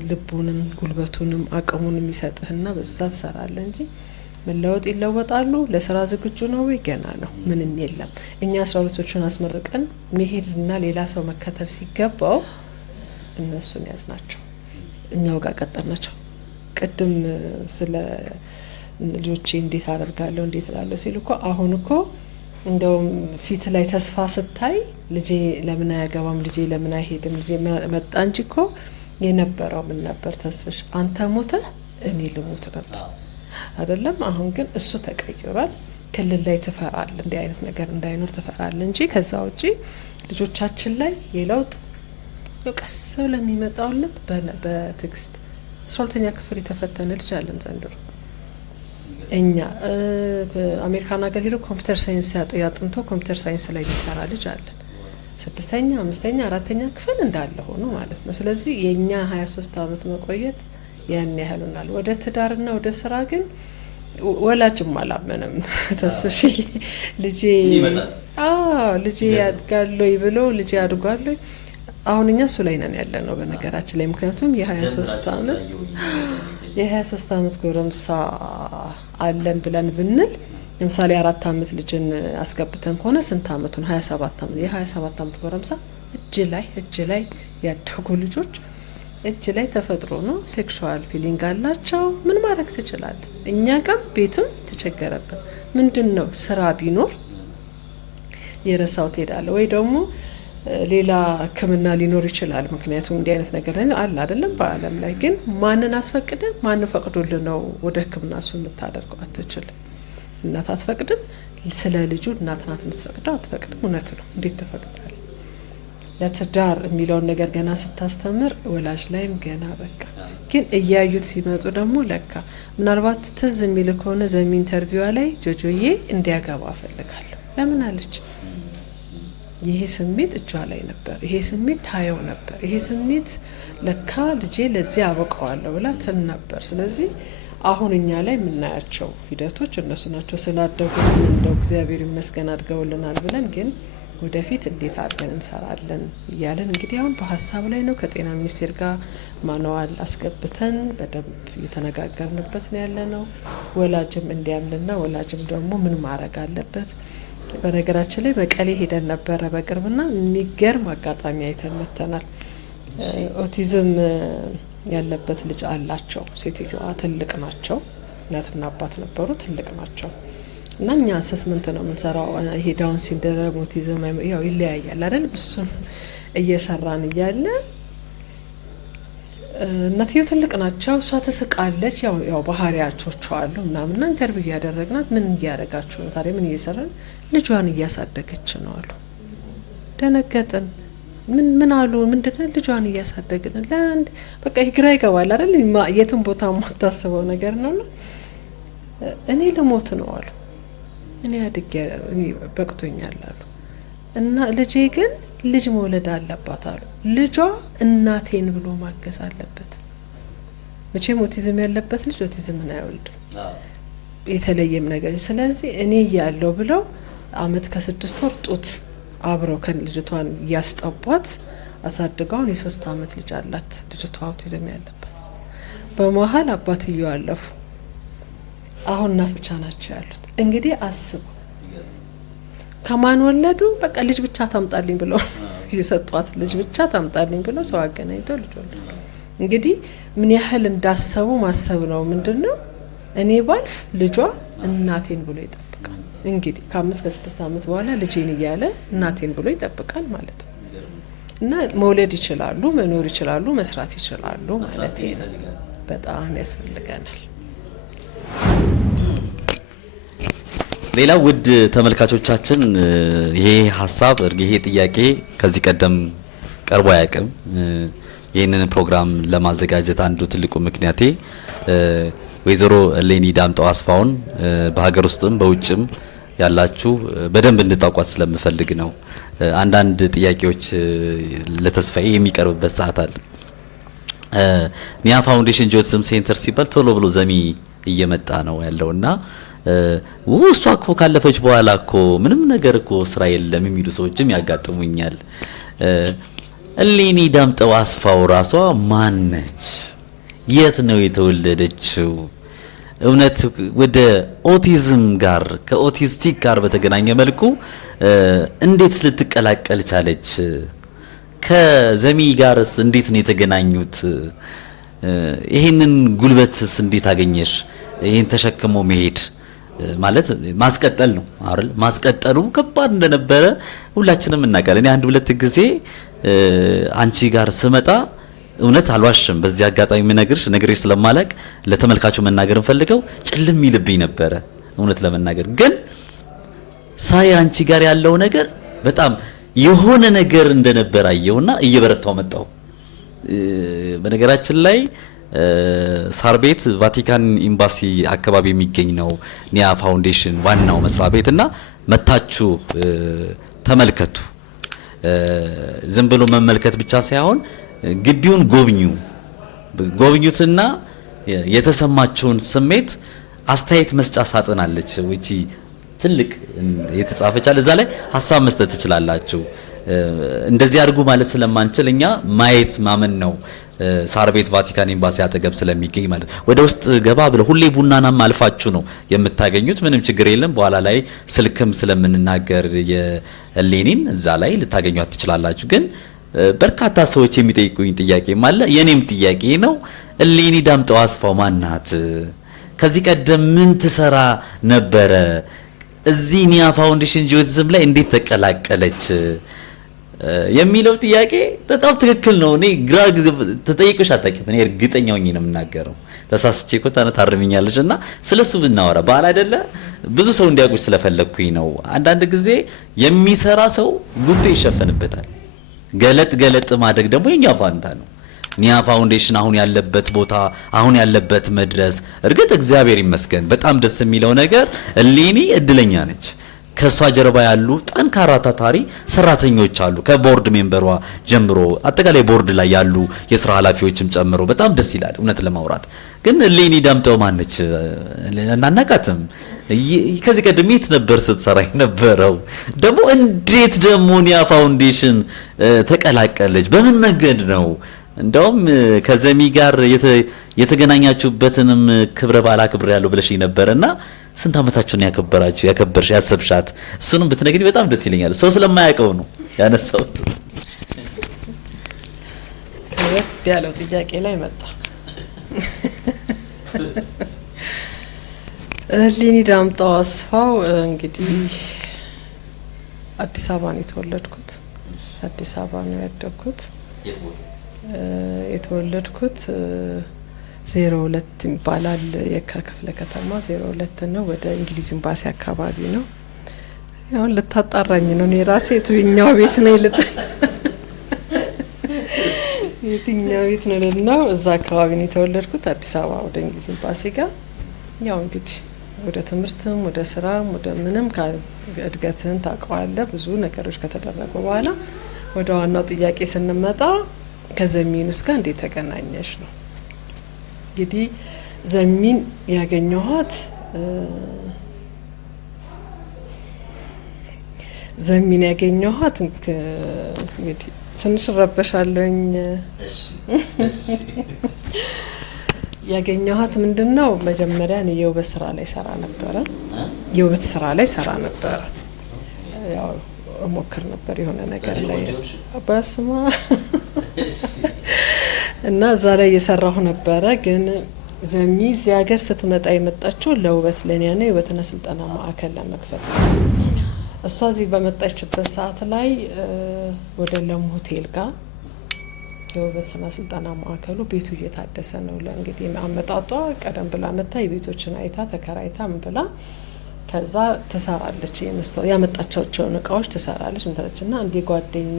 ልቡንም ጉልበቱንም አቅሙንም ይሰጥህና በዛ ትሰራለህ እንጂ መለወጥ ይለወጣሉ። ለስራ ዝግጁ ነው ወይ? ገና ነው፣ ምንም የለም። እኛ 12ቶቹን አስመርቀን መሄድና ሌላ ሰው መከተል ሲገባው እነሱን ያዝናቸው፣ እኛው ጋር ቀጠርናቸው። ቅድም ስለ ልጆቼ እንዴት አደርጋለሁ እንዴት እላለሁ ሲሉ እኮ አሁን እኮ እንደውም ፊት ላይ ተስፋ ስታይ ልጄ ለምን አያገባም፣ ልጄ ለምን አይሄድም፣ ልጄ መጣ እንጂ እኮ የነበረው ምን ነበር ተስፍሽ? አንተ ሞተ እኔ ልሞት ነበር አይደለም? አሁን ግን እሱ ተቀይሯል። ክልል ላይ ትፈራል እንዲህ አይነት ነገር እንዳይኖር ትፈራል እንጂ ከዛ ውጪ ልጆቻችን ላይ የለውጥ ቀስ ብለን የሚመጣውለት በትግስት 12ኛ ክፍል የተፈተነ ልጅ አለን ዘንድሮ። እኛ አሜሪካን ሀገር ሄዶ ኮምፒውተር ሳይንስ ያጥንቶ ኮምፒውተር ሳይንስ ላይ የሚሰራ ልጅ አለን 6ኛ 5ኛ 4ኛ ክፍል እንዳለ ሆኖ ማለት ነው። ስለዚህ የኛ 23 አመት መቆየት ያን ያህሉናል። ወደ ትዳርና ወደ ስራ ግን ወላጅም አላመነም። ተስፍሽ ልጄ ልጄ ያድጋለይ ብሎ ልጄ ያድጋለይ አሁን እኛ እሱ ላይ ነን ያለ ነው በነገራችን ላይ። ምክንያቱም የ23 አመት ጎረምሳ አለን ብለን ብንል ለምሳሌ 4 አመት ልጅን አስገብተን ከሆነ ስንት አመቱን 27 አመት የ27 አመት ጎረምሳ እጅ ላይ ያደጉ ልጆች እጅ ላይ ተፈጥሮ ነው ሴክሹዋል ፊሊንግ አላቸው። ምን ማድረግ ትችላለህ? እኛ ጋር ቤትም ተቸገረበት ምንድነው ስራ ቢኖር የረሳው ትሄዳለ ወይ ደግሞ ሌላ ሕክምና ሊኖር ይችላል። ምክንያቱም እንዲህ አይነት ነገር አለ አይደለም በአለም ላይ። ግን ማንን አስፈቅደ ማን ፈቅዶልህ ነው ወደ ሕክምና እሱ የምታደርገው? አትችልም። እናት አትፈቅድም። ስለ ልጁ እናት ናት የምትፈቅደው፣ አትፈቅድም። እውነት ነው። እንዴት ትፈቅዳለህ? ለትዳር የሚለውን ነገር ገና ስታስተምር ወላጅ ላይም ገና በቃ ግን እያዩት ሲመጡ ደግሞ ለካ ምናልባት ትዝ የሚል ከሆነ ዘሚ ኢንተርቪዋ ላይ ጆጆዬ እንዲያገባ እፈልጋለሁ ለምን አለች? ይሄ ስሜት እጇ ላይ ነበር። ይሄ ስሜት ታየው ነበር። ይሄ ስሜት ለካ ልጄ ለዚህ አበቃዋለሁ ብላ ትል ነበር። ስለዚህ አሁን እኛ ላይ የምናያቸው ሂደቶች እነሱ ናቸው። ስላደጉ እንደው እግዚአብሔር ይመስገን አድገውልናል ብለን ግን ወደፊት እንዴት አድርገን እንሰራለን እያለን እንግዲህ አሁን በሀሳብ ላይ ነው። ከጤና ሚኒስቴር ጋር ማንዋል አስገብተን በደንብ እየተነጋገርንበት ነው ያለነው። ወላጅም እንዲያምንና ወላጅም ደግሞ ምን ማድረግ አለበት። በነገራችን ላይ መቀሌ ሄደን ነበረ በቅርብና የሚገርም አጋጣሚ አይተን መተናል። ኦቲዝም ያለበት ልጅ አላቸው። ሴትዮዋ ትልቅ ናቸው። እናትና አባት ነበሩ፣ ትልቅ ናቸው። እና እኛ አሰስመንት ነው የምንሰራው። ይሄ ዳውን ሲንድሮም ኦቲዝም ያው ይለያያል አይደል? እሱን እየሰራን እያለ እናትየው ትልቅ ናቸው። እሷ ትስቃለች። ያው ባህሪያቶች አሉ ምናምንና ኢንተርቪው እያደረግናት ምን እያደረጋችሁ ነው ታዲያ? ምን እየሰራን? ልጇን እያሳደገች ነው አሉ። ደነገጥን። ምን አሉ? ምንድነው? ልጇን እያሳደግን ለአንድ በቃ ግራ ይገባል አይደል? የትም ቦታ የማታስበው ነገር ነውና እኔ ልሞት ነው አሉ። እኔ በቅቶኛል አሉ። እና ልጄ ግን ልጅ መውለድ አለባት አሉ። ልጇ እናቴን ብሎ ማገዝ አለበት። መቼም ኦቲዝም ያለበት ልጅ ኦቲዝምን አይወልድም የተለየም ነገር። ስለዚህ እኔ ያለው ብለው አመት ከ6 ወር ጡት አብረው ከልጅቷን ያስጠቧት አሳድጋውን የ3 አመት ልጅ አላት ልጅቷ ኦቲዝም ያለበት። በመሀል አባትየው አለፉ። አሁን እናት ብቻ ናቸው ያሉት። እንግዲህ አስቡ ከማን ወለዱ? በቃ ልጅ ብቻ ታምጣልኝ ብለው የሰጧት ልጅ ብቻ ታምጣልኝ ብለው ሰው አገናኝተው ልጅ ወለዱ። እንግዲህ ምን ያህል እንዳሰቡ ማሰብ ነው። ምንድነው እኔ ባልፍ ልጇ እናቴን ብሎ ይጠብቃል። እንግዲህ ከ5 ከ6 አመት በኋላ ልጄን እያለ እናቴን ብሎ ይጠብቃል ማለት ነው። እና መውለድ ይችላሉ፣ መኖር ይችላሉ፣ መስራት ይችላሉ ማለት ነው። በጣም ያስፈልገናል። ሌላው ውድ ተመልካቾቻችን ይሄ ሀሳብ ይሄ ጥያቄ ከዚህ ቀደም ቀርቦ አያውቅም። ይህንን ፕሮግራም ለማዘጋጀት አንዱ ትልቁ ምክንያቴ ወይዘሮ እሌኒ ዳምጠው አስፋውን በሀገር ውስጥም በውጭም ያላችሁ በደንብ እንድታውቋት ስለምፈልግ ነው። አንዳንድ ጥያቄዎች ለተስፋዬ የሚቀርብበት ሰዓት አለ። ኒያ ፋውንዴሽን ጆቲዝም ሴንተር ሲባል ቶሎ ብሎ ዘሚ እየመጣ ነው ያለውና እሷ እኮ ካለፈች በኋላ እኮ ምንም ነገር እኮ ስራ የለም የሚሉ ሰዎችም ያጋጥሙኛል። እሌኒ ዳምጠው አስፋው ራሷ ማነች? የት ነው የተወለደችው? እውነት ወደ ኦቲዝም ጋር ከኦቲስቲክ ጋር በተገናኘ መልኩ እንዴት ልትቀላቀል ቻለች? ከዘሚ ጋርስ እንዴት ነው የተገናኙት? ይሄንን ጉልበትስ እንዴት አገኘሽ? ይሄን ተሸክሞ መሄድ ማለት ማስቀጠል ነው አይደል? ማስቀጠሉ ከባድ እንደነበረ ሁላችንም እናውቃለን። እኔ 1-2 ጊዜ አንቺ ጋር ስመጣ እውነት አልዋሽም፣ በዚህ አጋጣሚ ነግሬሽ ስለማላቅ ለተመልካቹ መናገር እንፈልገው ጭልም ይልብኝ ነበረ። እውነት ለመናገር ግን ሳይ አንቺ ጋር ያለው ነገር በጣም የሆነ ነገር እንደነበር አየውና እየበረታው መጣው። በነገራችን ላይ ሳር ቤት ቫቲካን ኤምባሲ አካባቢ የሚገኝ ነው ኒያ ፋውንዴሽን ዋናው መስሪያ ቤትና መታችሁ ተመልከቱ። ዝም ብሎ መመልከት ብቻ ሳይሆን ግቢውን ጎብኙትና የተሰማቸውን ስሜት አስተያየት መስጫ ሳጥን አለች ወይ ትልቅ የተጻፈች አለ። እዛ ላይ ሀሳብ መስጠት ትችላላችሁ። እንደዚህ አድርጉ ማለት ስለማንችል እኛ ማየት ማመን ነው። ሳር ቤት ቫቲካን ኤምባሲ አጠገብ ስለሚገኝ ማለት ወደ ውስጥ ገባ ብለ ሁሌ ቡናናም አልፋችሁ ነው የምታገኙት። ምንም ችግር የለም። በኋላ ላይ ስልክም ስለምንናገር የሌኒን እዛ ላይ ልታገኙት ትችላላችሁ። ግን በርካታ ሰዎች የሚጠይቁኝ ጥያቄ ማለት የኔም ጥያቄ ነው። ሌኒ ዳምጠው አስፋው ማናት? ከዚህ ቀደም ምን ትሰራ ነበረ? እዚህ ኒያ ፋውንዴሽን ጂኦቲዝም ላይ እንዴት ተቀላቀለች የሚለው ጥያቄ በጣም ትክክል ነው። እኔ ግራ ተጠይቆሽ አታውቂም። እኔ እርግጠኛ ሆኜ ነው የምናገረው። ተሳስቼ እኮ ታርሚኛለሽ እና ስለሱ ብናወራ በኋላ አይደለ ብዙ ሰው እንዲያውቁሽ ስለፈለኩኝ ነው። አንዳንድ ጊዜ የሚሰራ ሰው ጉቶ ይሸፈንበታል። ገለጥ ማድረግ ደግሞ የኛ ፋንታ ነው። ኒያ ፋውንዴሽን አሁን ያለበት ቦታ አሁን ያለበት መድረስ እርግጥ እግዚአብሔር ይመስገን በጣም ደስ የሚለው ነገር ሌኒ እድለኛ ነች። ከሷ ጀርባ ያሉ ጠንካራ ታታሪ ሰራተኞች አሉ። ከቦርድ ሜምበሯ ጀምሮ አጠቃላይ ቦርድ ላይ ያሉ የስራ ኃላፊዎችም ጨምሮ በጣም ደስ ይላል። እውነት ለማውራት ግን ሌኒ ዳምጠው ማነች? እናናቃትም። ከዚህ ቀደም የት ነበር ስትሰራ የነበረው? ደግሞ እንዴት ደግሞ ኒያ ፋውንዴሽን ተቀላቀለች? በምን መንገድ ነው? እንደውም ከዘሚ ጋር የተገናኛችሁበትንም ክብረ በዓል አክብር ያለው ብለሽ ነበርና ስንት አመታችሁን ያከበርሽ ያሰብሻት? እሱንም ብትነግሪ በጣም ደስ ይለኛል። ሰው ስለማያውቀው ነው ያነሳሁት። ከበድ ያለው ጥያቄ ላይ መጣ። ሌኒ ዳምጠው አስፋው እንግዲህ አዲስ አበባ ነው የተወለድኩት። አዲስ አበባ ነው ያደግኩት። የተወለድኩት 02 ይባላል የካ ክፍለ ከተማ 02 ነው። ወደ እንግሊዝ ኤምባሲ አካባቢ ነው። ያው ልታጣራኝ ነው። እኔ ራሴ የትኛው ቤት ነው የትኛው ቤት ነው ለናው እዛ አካባቢ ነው የተወለድኩት አዲስ አበባ ወደ እንግሊዝ ኤምባሲ ጋር። ያው እንግዲህ ወደ ትምህርትም ወደ ስራም ወደ ምንም እድገትን ታውቀዋለህ። ብዙ ነገሮች ከተደረጉ በኋላ ወደ ዋናው ጥያቄ ስንመጣ ከዘሚኑስ ጋር እንዴት ተገናኘሽ ነው። እንግዲህ ዘሚን ያገኘኋት እንግዲህ ትንሽ ረበሻለኝ። ያገኘኋት ምንድነው መጀመሪያ እኔ የውበት ስራ ላይ ሰራ ነበረ። ያው ሞክር ነበር የሆነ ነገር ላይ በስማ እና እዛ ላይ እየሰራሁ ነበረ። ግን ዘሚ እዚህ ሀገር ስትመጣ የመጣችው ለውበት ለኒያና የውበትና ስልጠና ማዕከል ለመክፈት ነው። እሷ እዚህ በመጣችበት ሰዓት ላይ ወደ ለም ሆቴል ጋር የውበትና ስልጠና ማዕከሉ ቤቱ እየታደሰ ነው። ለእንግዲህ አመጣጧ ቀደም ብላ መታ የቤቶችን አይታ ተከራይታ ምን ብላ ከዛ ትሰራለች። ያመጣቻቸውን እቃዎች ትሰራለች ምትለችና አንዴ ጓደኝ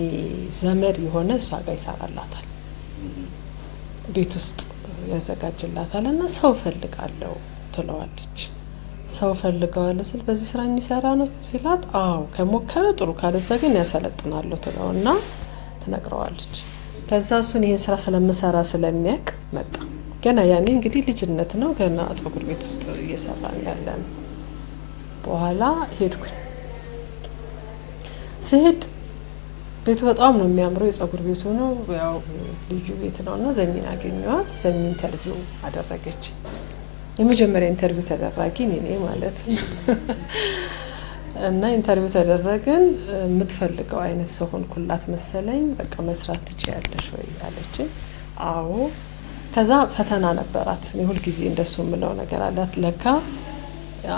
ዘመድ የሆነ እሷ ጋር ይሰራላታል፣ ቤት ውስጥ ያዘጋጅላታልና ሰው ፈልጋለሁ ትለዋለች። ሰው ፈልጋለሁ ስል በዚህ ስራ የሚሰራ ነው ሲላት፣ አዎ ከሞከረ ጥሩ ካለዛ ግን ያሰለጥናለሁ ትለውና ትነግረዋለች። ከዛ እሱን ይሄን ስራ ስለምሰራ ስለሚያውቅ መጣ። ገና ያኔ እንግዲህ ልጅነት ነው፣ ገና ጸጉር ቤት ውስጥ እየሰራን ያለን። በኋላ ሄድኩኝ። ስሄድ ቤቱ በጣም ነው የሚያምረው፣ የጸጉር ቤቱ ነው፣ ያው ልዩ ቤት ነውና ዘሚን አገኘኋት። ዘሚን ኢንተርቪው አደረገች። የመጀመሪያ ኢንተርቪው ተደራጊ እኔ ማለት እና ኢንተርቪው ተደረግን። የምትፈልገው አይነት ሰው ሆንኩላት መሰለኝ። በቃ መስራት ትችያለሽ ወይ አለችኝ። አዎ። ከዛ ፈተና ነበራት። እኔ ሁልጊዜ እንደሱ የምለው ነገር አላት። ለካ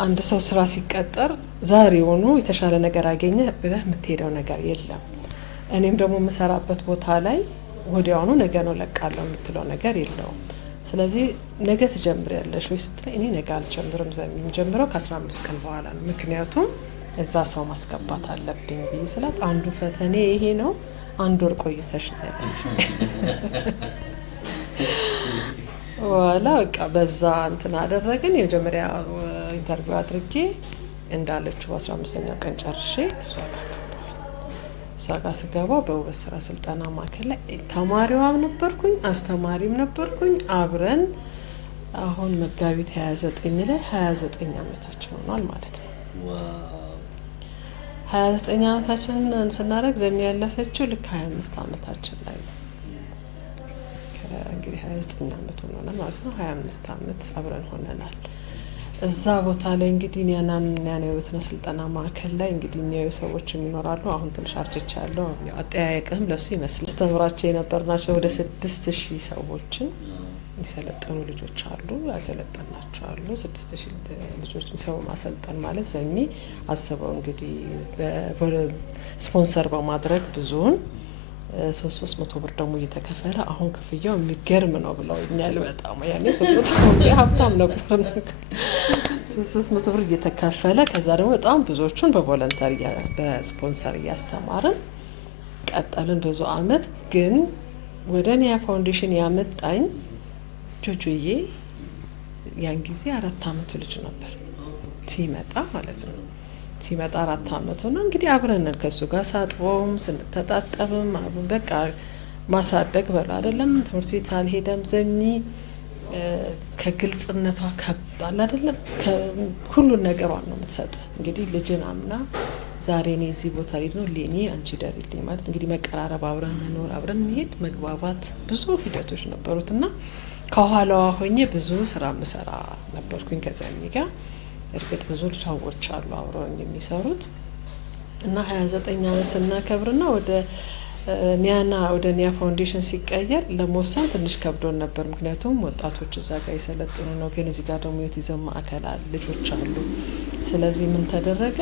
አንድ ሰው ስራ ሲቀጠር ዛሬውኑ የተሻለ ነገር አገኘ ብለህ የምትሄደው ነገር የለም። እኔም ደግሞ የምሰራበት ቦታ ላይ ወዲያውኑ ነገ ነው ለቃለሁ የምትለው ነገር የለውም። ስለዚህ ነገ ትጀምሪያለሽ ወይ ስትለኝ እኔ ነገ አልጀምርም የምጀምረው ከ15 ቀን በኋላ ነው፣ ምክንያቱም እዛ ሰው ማስገባት አለብኝ ብዬ ስላት አንዱ ፈተኔ ይሄ ነው፣ አንድ ወር ቆይተሽ ነው ያለች። በኋላ በቃ በዛ እንትን አደረግን። የመጀመሪያ ኢንተርቪው አድርጌ እንዳለችው 15ኛው ቀን ጨርሼ እሷ ጋር ስገባ በውበት ስራ ስልጠና ማዕከል ላይ ተማሪዋም ነበርኩኝ አስተማሪም ነበርኩኝ አብረን። አሁን መጋቢት 29 ላይ 29 ዓመታችን ሆኗል ማለት ነው። 29 ዓመታችንን ስናደርግ ዘሚ ያለፈችው ልክ 25 ዓመታችን ላይ ነው። እንግዲህ 29 ዓመት ሆኖናል ማለት ነው። 25 ዓመት አብረን ሆነናል። እዛ ቦታ ላይ እንግዲህ ኒያና የውበትና ስልጠና ማዕከል ላይ እንግዲህ የሚያዩ ሰዎች ይኖራሉ። አሁን ትንሽ አርጅቻለሁ፣ አጠያየቅህም ለሱ ይመስላል። አስተምራቸው የነበርናቸው ወደ 6000 ሰዎችን የሰለጠኑ ልጆች አሉ፣ ያሰለጠናቸው አሉ። 6000 ልጆችን ሰው ማሰልጠን ማለት ዘሚ አስበው እንግዲህ ስፖንሰር በማድረግ ብዙውን 300 ብር ደግሞ እየተከፈለ አሁን ክፍያው የሚገርም ነው ብለውኛል። በጣም ያኔ 300 ሀብታም ነበር። 300 ብር እየተከፈለ ከዛ ደግሞ በጣም ብዙዎቹን በቮለንተሪ በስፖንሰር እያስተማርን ቀጠልን ብዙ አመት። ግን ወደ ኒያ ፋውንዴሽን ያመጣኝ ጆጆዬ ያን ጊዜ 4 አመቱ ልጅ ነበር ሲመጣ ማለት ነው። ሲመጣ 4 አመቱ ነው እንግዲህ አብረን ከሱ ጋር ሳጥቦም ስንተጣጠብም በቃ ማሳደግ በላ አይደለም። ትምህርት ቤት አልሄደም ዘሚ ከግልጽነቷ ከባድ አይደለም። ሁሉን ነገሯን ነው የምትሰጥ። እንግዲህ ልጅን አምና ዛሬ እኔ እዚህ ቦታ ልሄድ ነው ለኔ አንቺ ደሪልኝ ማለት እንግዲህ መቀራረብ፣ አብረን መኖር፣ አብረን መሄድ፣ መግባባት ብዙ ሂደቶች ነበሩትና ከኋላዋ ሆኜ ብዙ ስራ ምሰራ ነበርኩኝ ከዘሚ ጋር። እርግጥ ብዙ ሰዎች አሉ አብረውኝ የሚሰሩት እና 29 አመት ስናከብርና ወደ ኒያ ፋውንዴሽን ሲቀየር ለመወሰን ትንሽ ከብዶን ነበር። ምክንያቱም ወጣቶች እዛ ጋር የሰለጥኑ ነው፣ ግን እዚህ ጋር ደግሞ የኦቲዝም ማዕከል አለ፣ ልጆች አሉ። ስለዚህ ምን ተደረገ?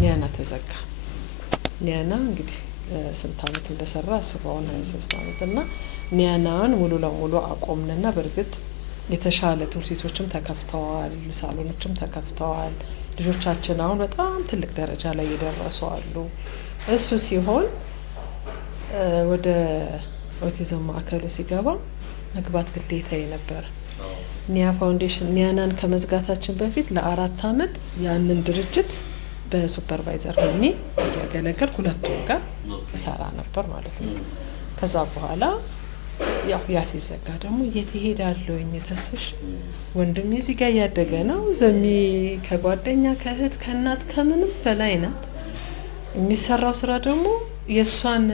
ኒያና ተዘጋ። ኒያና እንግዲህ ስንት አመት እንደሰራ አስበውን 23 አመት እና ኒያናን ሙሉ ለሙሉ አቆምንና በእርግጥ የተሻለ ትምህርት ቤቶችም ተከፍተዋል፣ ሳሎኖችም ተከፍተዋል። ልጆቻችን አሁን በጣም ትልቅ ደረጃ ላይ የደረሱ አሉ። እሱ ሲሆን ወደ ኦቲዝም ማዕከሉ ሲገባ መግባት ግዴታዬ ነበር። ኒያ ፋውንዴሽን ኒያናን ከመዝጋታችን በፊት ለ4 አመት ያንን ድርጅት በሱፐርቫይዘር ሆኜ እያገለገልኩ ሁለቱም ጋር እሰራ ነበር ማለት ነው። ከዛ በኋላ ያው ያ ሲዘጋ ደግሞ የት እሄዳለሁኝ? ተስፍሽ ወንድሜ እዚህ ጋር እያደገ ነው። ዘሚ ከጓደኛ ከእህት ከእናት ከምንም በላይ ናት። የሚሰራው ስራ ደግሞ የእሷን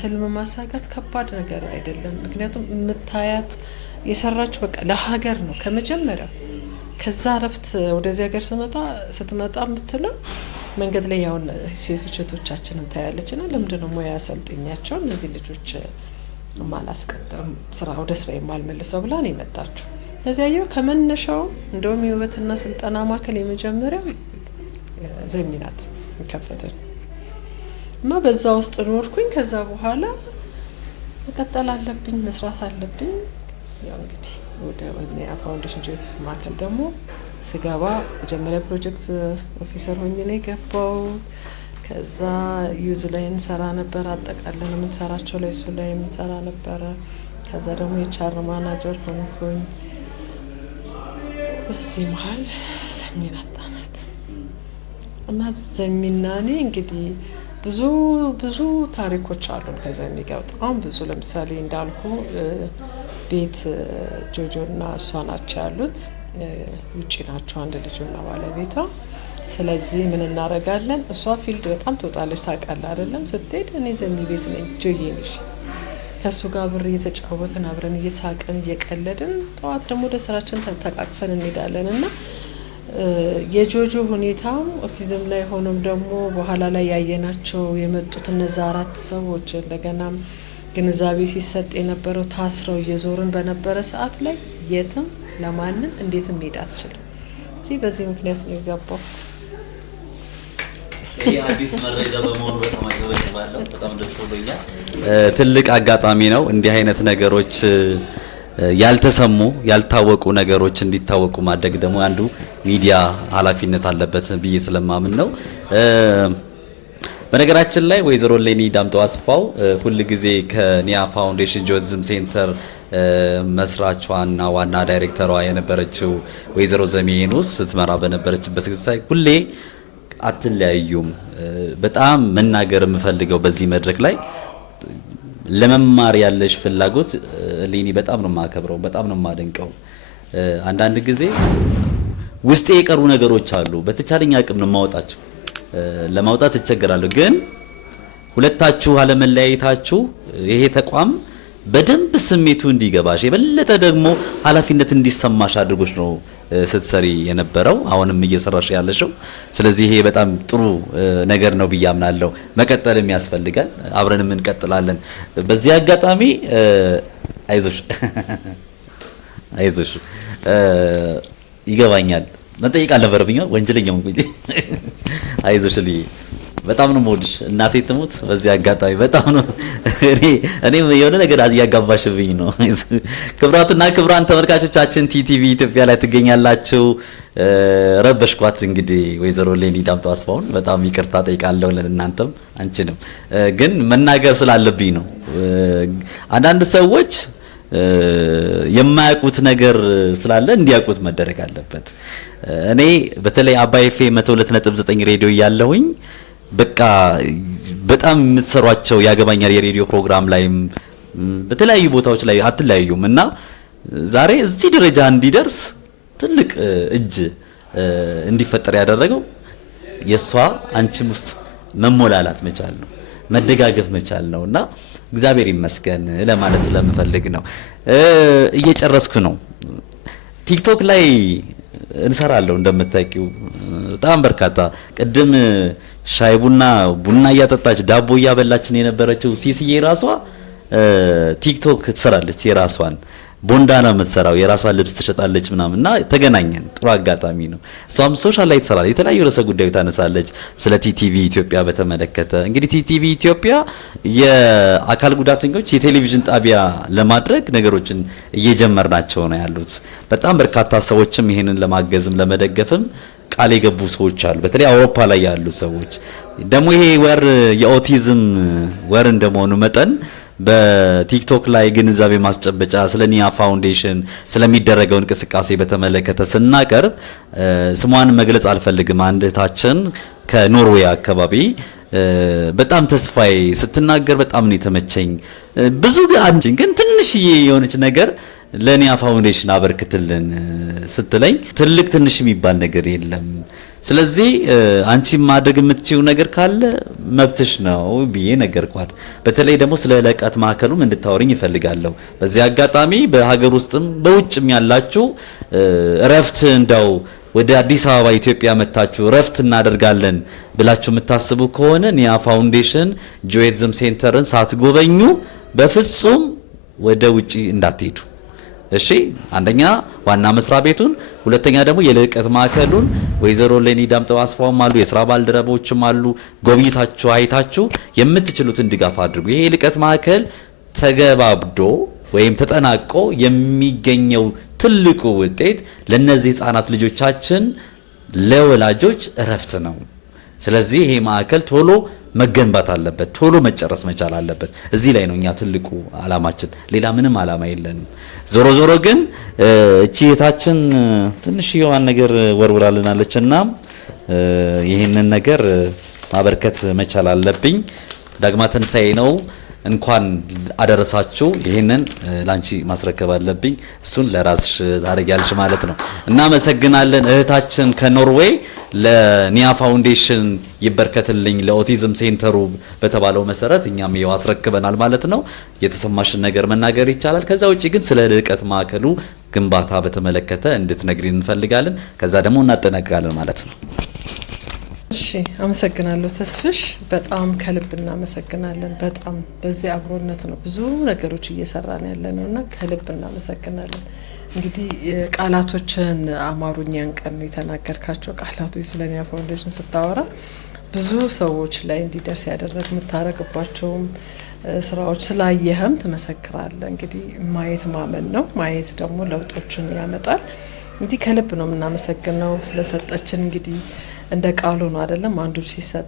ህልም ማሳካት ከባድ ነገር አይደለም። ምክንያቱም የምታያት የሰራችው በቃ ለሀገር ነው ከመጀመሪያው። ከዛ እረፍት ወደዚህ ሀገር ስትመጣ የምትለው መንገድ ላይ ያው ሴቶች እህቶቻችንን ታያለች እና ለምንድነው ሙያ ያሰልጥኛቸው እነዚህ ልጆች ማላስቀጥም ስራ ወደ ስራ የማልመልሰው ብላ ነው የመጣችው። ስለዚህ ያየው ከመነሻው እንደውም የውበትና ስልጠና ማዕከል የመጀመሪያው ዘሚ ናት የከፈተች እና በዛ ውስጥ ኖርኩኝ። ከዛ በኋላ መቀጠል አለብኝ፣ መስራት አለብኝ። ያው እንግዲህ ወደ ኒያ ፋውንዴሽን ጆይንት ማዕከል ደግሞ ስገባ መጀመሪያ ፕሮጀክት ኦፊሰር ሆኜ ነው የገባው። ከዛ ዩዝ ላይ እንሰራ ነበር፣ አጠቃለን የምንሰራቸው ላይ እሱ ላይ የምንሰራ ነበረ። ከዛ ደግሞ የቻር ማናጀር ሆንኩኝ። በዚህ መሀል ዘሚን አጣናት እና ዘሚና እኔ እንግዲህ ብዙ ታሪኮች አሉን ከዘሚ ጋር በጣም ብዙ። ለምሳሌ እንዳልኩ ቤት ጆጆና እሷ ናቸው ያሉት፣ ውጪ ናቸው አንድ ልጅና ባለቤቷ። ስለዚህ ምን እናደርጋለን? እሷ ፊልድ በጣም ትወጣለች ታውቃለህ አይደለም? ስትሄድ እኔ ዘሚ ቤት ነኝ፣ ጆዬ ነሽ። ከሱ ጋር ብር እየተጫወትን አብረን እየሳቅን እየቀለድን ጠዋት ደግሞ ወደ ስራችን ተቃቅፈን እንሄዳለን እና የጆጆ ሁኔታም ኦቲዝም ላይ ሆኖም ደግሞ በኋላ ላይ ያየናቸው የመጡት እነዛ 4 ሰዎች እንደገናም ግንዛቤ ሲሰጥ የነበረው ታስረው እየዞርን በነበረ ሰዓት ላይ የትም ለማንም እንዴትም ሄድ አትችልም። እዚህ በዚህ ምክንያት ነው የገባሁት። ይህ አዲስ መረጃ በመሆኑ በጣም አጨበጭባለሁ። በጣም ደስ ብሎኛል። ትልቅ አጋጣሚ ነው እንዲህ አይነት ነገሮች ያልተሰሙ ያልታወቁ ነገሮች እንዲታወቁ ማድረግ ደግሞ አንዱ ሚዲያ ኃላፊነት አለበት ብዬ ስለማምን ነው። በነገራችን ላይ ወይዘሮ ሌኒ ዳምጠው አስፋው ሁል ጊዜ ከኒያ ፋውንዴሽን ጆቲዝም ሴንተር መስራቿና ዋና ዳይሬክተሯ የነበረችው ወይዘሮ ዘሜኑስ ስትመራ በነበረችበት ጊዜ ሁሌ አትለያዩም። በጣም መናገር የምፈልገው በዚህ መድረክ ላይ ለመማር ያለሽ ፍላጎት ሌኒ በጣም ነው የማከብረው፣ በጣም ነው የማደንቀው። አንዳንድ ጊዜ ውስጤ የቀሩ ነገሮች አሉ፣ በተቻለኝ አቅም ነው ማውጣቸው፣ ለማውጣት እቸገራለሁ። ግን ሁለታችሁ አለመለያየታችሁ ይሄ ተቋም በደንብ ስሜቱ እንዲገባሽ የበለጠ ደግሞ ኃላፊነት እንዲሰማሽ አድርጎሽ ነው ስትሰሪ የነበረው፣ አሁንም እየሰራሽ ያለሽው። ስለዚህ ይሄ በጣም ጥሩ ነገር ነው ብዬ አምናለሁ። መቀጠልም ያስፈልጋል፣ አብረንም እንቀጥላለን። በዚህ አጋጣሚ አይዞሽ አይዞሽ፣ ይገባኛል መጠየቅ አልነበረብኝ ወንጀለኛው እንጂ አይዞሽ ልይ በጣም ነው የምወድሽ። እናቴ ትሙት በዚህ አጋጣሚ በጣም ነው እኔ የሆነ ነገር እያጋባሽብኝ ነው። ክብራትና ክብራን ተመልካቾቻችን ቲቲቪ ኢትዮጵያ ላይ ትገኛላችሁ። ረበሽኳት እንግዲህ ወይዘሮ ሌኒ ዳምጠው አስፋውን በጣም ይቅርታ ጠይቃለሁ። ለእናንተም አንቺንም ግን መናገር ስላለብኝ ነው። አንዳንድ ሰዎች የማያውቁት ነገር ስላለ እንዲያውቁት መደረግ አለበት። እኔ በተለይ አባይ ኤፍኤም 102.9 ሬዲዮ እያለሁኝ በቃ በጣም የምትሰሯቸው ያገባኛል የሬዲዮ ፕሮግራም ላይም በተለያዩ ቦታዎች ላይ አትለያዩም እና ዛሬ እዚህ ደረጃ እንዲደርስ ትልቅ እጅ እንዲፈጠር ያደረገው የሷ አንቺም ውስጥ መሞላላት መቻል ነው፣ መደጋገፍ መቻል ነውና እግዚአብሔር ይመስገን ለማለት ስለምፈልግ ነው። እየጨረስኩ ነው። ቲክቶክ ላይ እንሰራለሁ እንደምታውቂው በጣም በርካታ ቅድም ሻይ ቡና እያጠጣች ዳቦ እያበላችን የነበረችው ሲሲዬ ራሷ ቲክቶክ ትሰራለች። የራሷን ቦንዳ ነው የምትሰራው፣ የራሷን ልብስ ትሸጣለች ምናምን እና ተገናኘን። ጥሩ አጋጣሚ ነው። እሷም ሶሻል ላይ ትሰራለች፣ የተለያዩ ርዕሰ ጉዳዮች ታነሳለች። ስለ ቲቲቪ ኢትዮጵያ በተመለከተ እንግዲህ ቲቲቪ ኢትዮጵያ የአካል ጉዳተኞች የቴሌቪዥን ጣቢያ ለማድረግ ነገሮችን እየጀመርናቸው ነው ያሉት። በጣም በርካታ ሰዎችም ይሄንን ለማገዝም ለመደገፍም ቃል የገቡ ሰዎች አሉ። በተለይ አውሮፓ ላይ ያሉ ሰዎች ደግሞ ይሄ ወር የኦቲዝም ወር እንደመሆኑ መጠን በቲክቶክ ላይ ግንዛቤ ማስጨበጫ ስለ ኒያ ፋውንዴሽን ስለሚደረገው እንቅስቃሴ በተመለከተ ስናቀርብ ስሟን መግለጽ አልፈልግም፣ አንድ እህታችን ከኖርዌይ አካባቢ በጣም ተስፋዬ ስትናገር በጣም ነው የተመቸኝ። ብዙ ግን ትንሽዬ የሆነች ነገር ለኒያ ፋውንዴሽን አበርክትልን ስትለኝ ትልቅ ትንሽ የሚባል ነገር የለም። ስለዚህ አንቺ ማድረግ የምትችው ነገር ካለ መብትሽ ነው ብዬ ነገርኳት። በተለይ ደግሞ ስለ ልቀት ማዕከሉም እንድታወሪኝ ይፈልጋለሁ። በዚህ አጋጣሚ በሀገር ውስጥም በውጭም ያላችሁ እረፍት እንደው ወደ አዲስ አበባ ኢትዮጵያ መታችሁ እረፍት እናደርጋለን ብላችሁ የምታስቡ ከሆነ ኒያ ፋውንዴሽን ጆቲዝም ሴንተርን ሳትጎበኙ በፍጹም ወደ ውጪ እንዳትሄዱ። እሺ፣ አንደኛ ዋና መስሪያ ቤቱን፣ ሁለተኛ ደግሞ የልቀት ማዕከሉን ወይዘሮ ሌኒ ዳምጠው አስፋውም አሉ፣ የስራ ባልደረቦችም አሉ። ጎብኝታችሁ አይታችሁ የምትችሉትን ድጋፍ አድርጉ። ይሄ የልቀት ማዕከል ተገባብዶ ወይም ተጠናቆ የሚገኘው ትልቁ ውጤት ለነዚህ ህፃናት ልጆቻችን ለወላጆች እረፍት ነው። ስለዚህ ይሄ ማዕከል ቶሎ መገንባት አለበት፣ ቶሎ መጨረስ መቻል አለበት። እዚህ ላይ ነው እኛ ትልቁ አላማችን፣ ሌላ ምንም አላማ የለንም። ዞሮ ዞሮ ግን እቺ እህታችን ትንሽዬዋን ነገር ወርውራልናለችና ይህንን ነገር ማበርከት መቻል አለብኝ። ዳግማ ትንሣኤ ነው። እንኳን አደረሳችሁ። ይሄንን ላንቺ ማስረከብ አለብኝ። እሱን ለራስሽ ታደርጊያለሽ ማለት ነው። እናመሰግናለን እህታችን ከኖርዌይ። ለኒያ ፋውንዴሽን ይበርከትልኝ ለኦቲዝም ሴንተሩ በተባለው መሰረት እኛም ይኸው አስረክበናል ማለት ነው። የተሰማሽን ነገር መናገር ይቻላል። ከዛ ውጪ ግን ስለ ልቀት ማዕከሉ ግንባታ በተመለከተ እንድትነግሪን እንፈልጋለን። ከዛ ደግሞ እናጠናቅቃለን ማለት ነው። እሺ፣ አመሰግናለሁ ተስፍሽ፣ በጣም ከልብ እናመሰግናለን። በጣም በዚህ አብሮነት ነው ብዙ ነገሮች እየሰራን ያለነው እና ከልብ እናመሰግናለን። እንግዲህ ቃላቶችን አማሩኛን ቀን የተናገርካቸው ቃላቶች ስለ ኒያ ፋውንዴሽን ስታወራ ብዙ ሰዎች ላይ እንዲደርስ ያደረግ የምታረግባቸውም ስራዎች ስላየህም ትመሰክራለህ። እንግዲህ ማየት ማመን ነው። ማየት ደግሞ ለውጦችን ያመጣል። እንግዲህ ከልብ ነው የምናመሰግነው ስለሰጠችን። እንግዲህ እንደ ቃሉ ነው አይደለም፣ አንዱ ሲሰጥ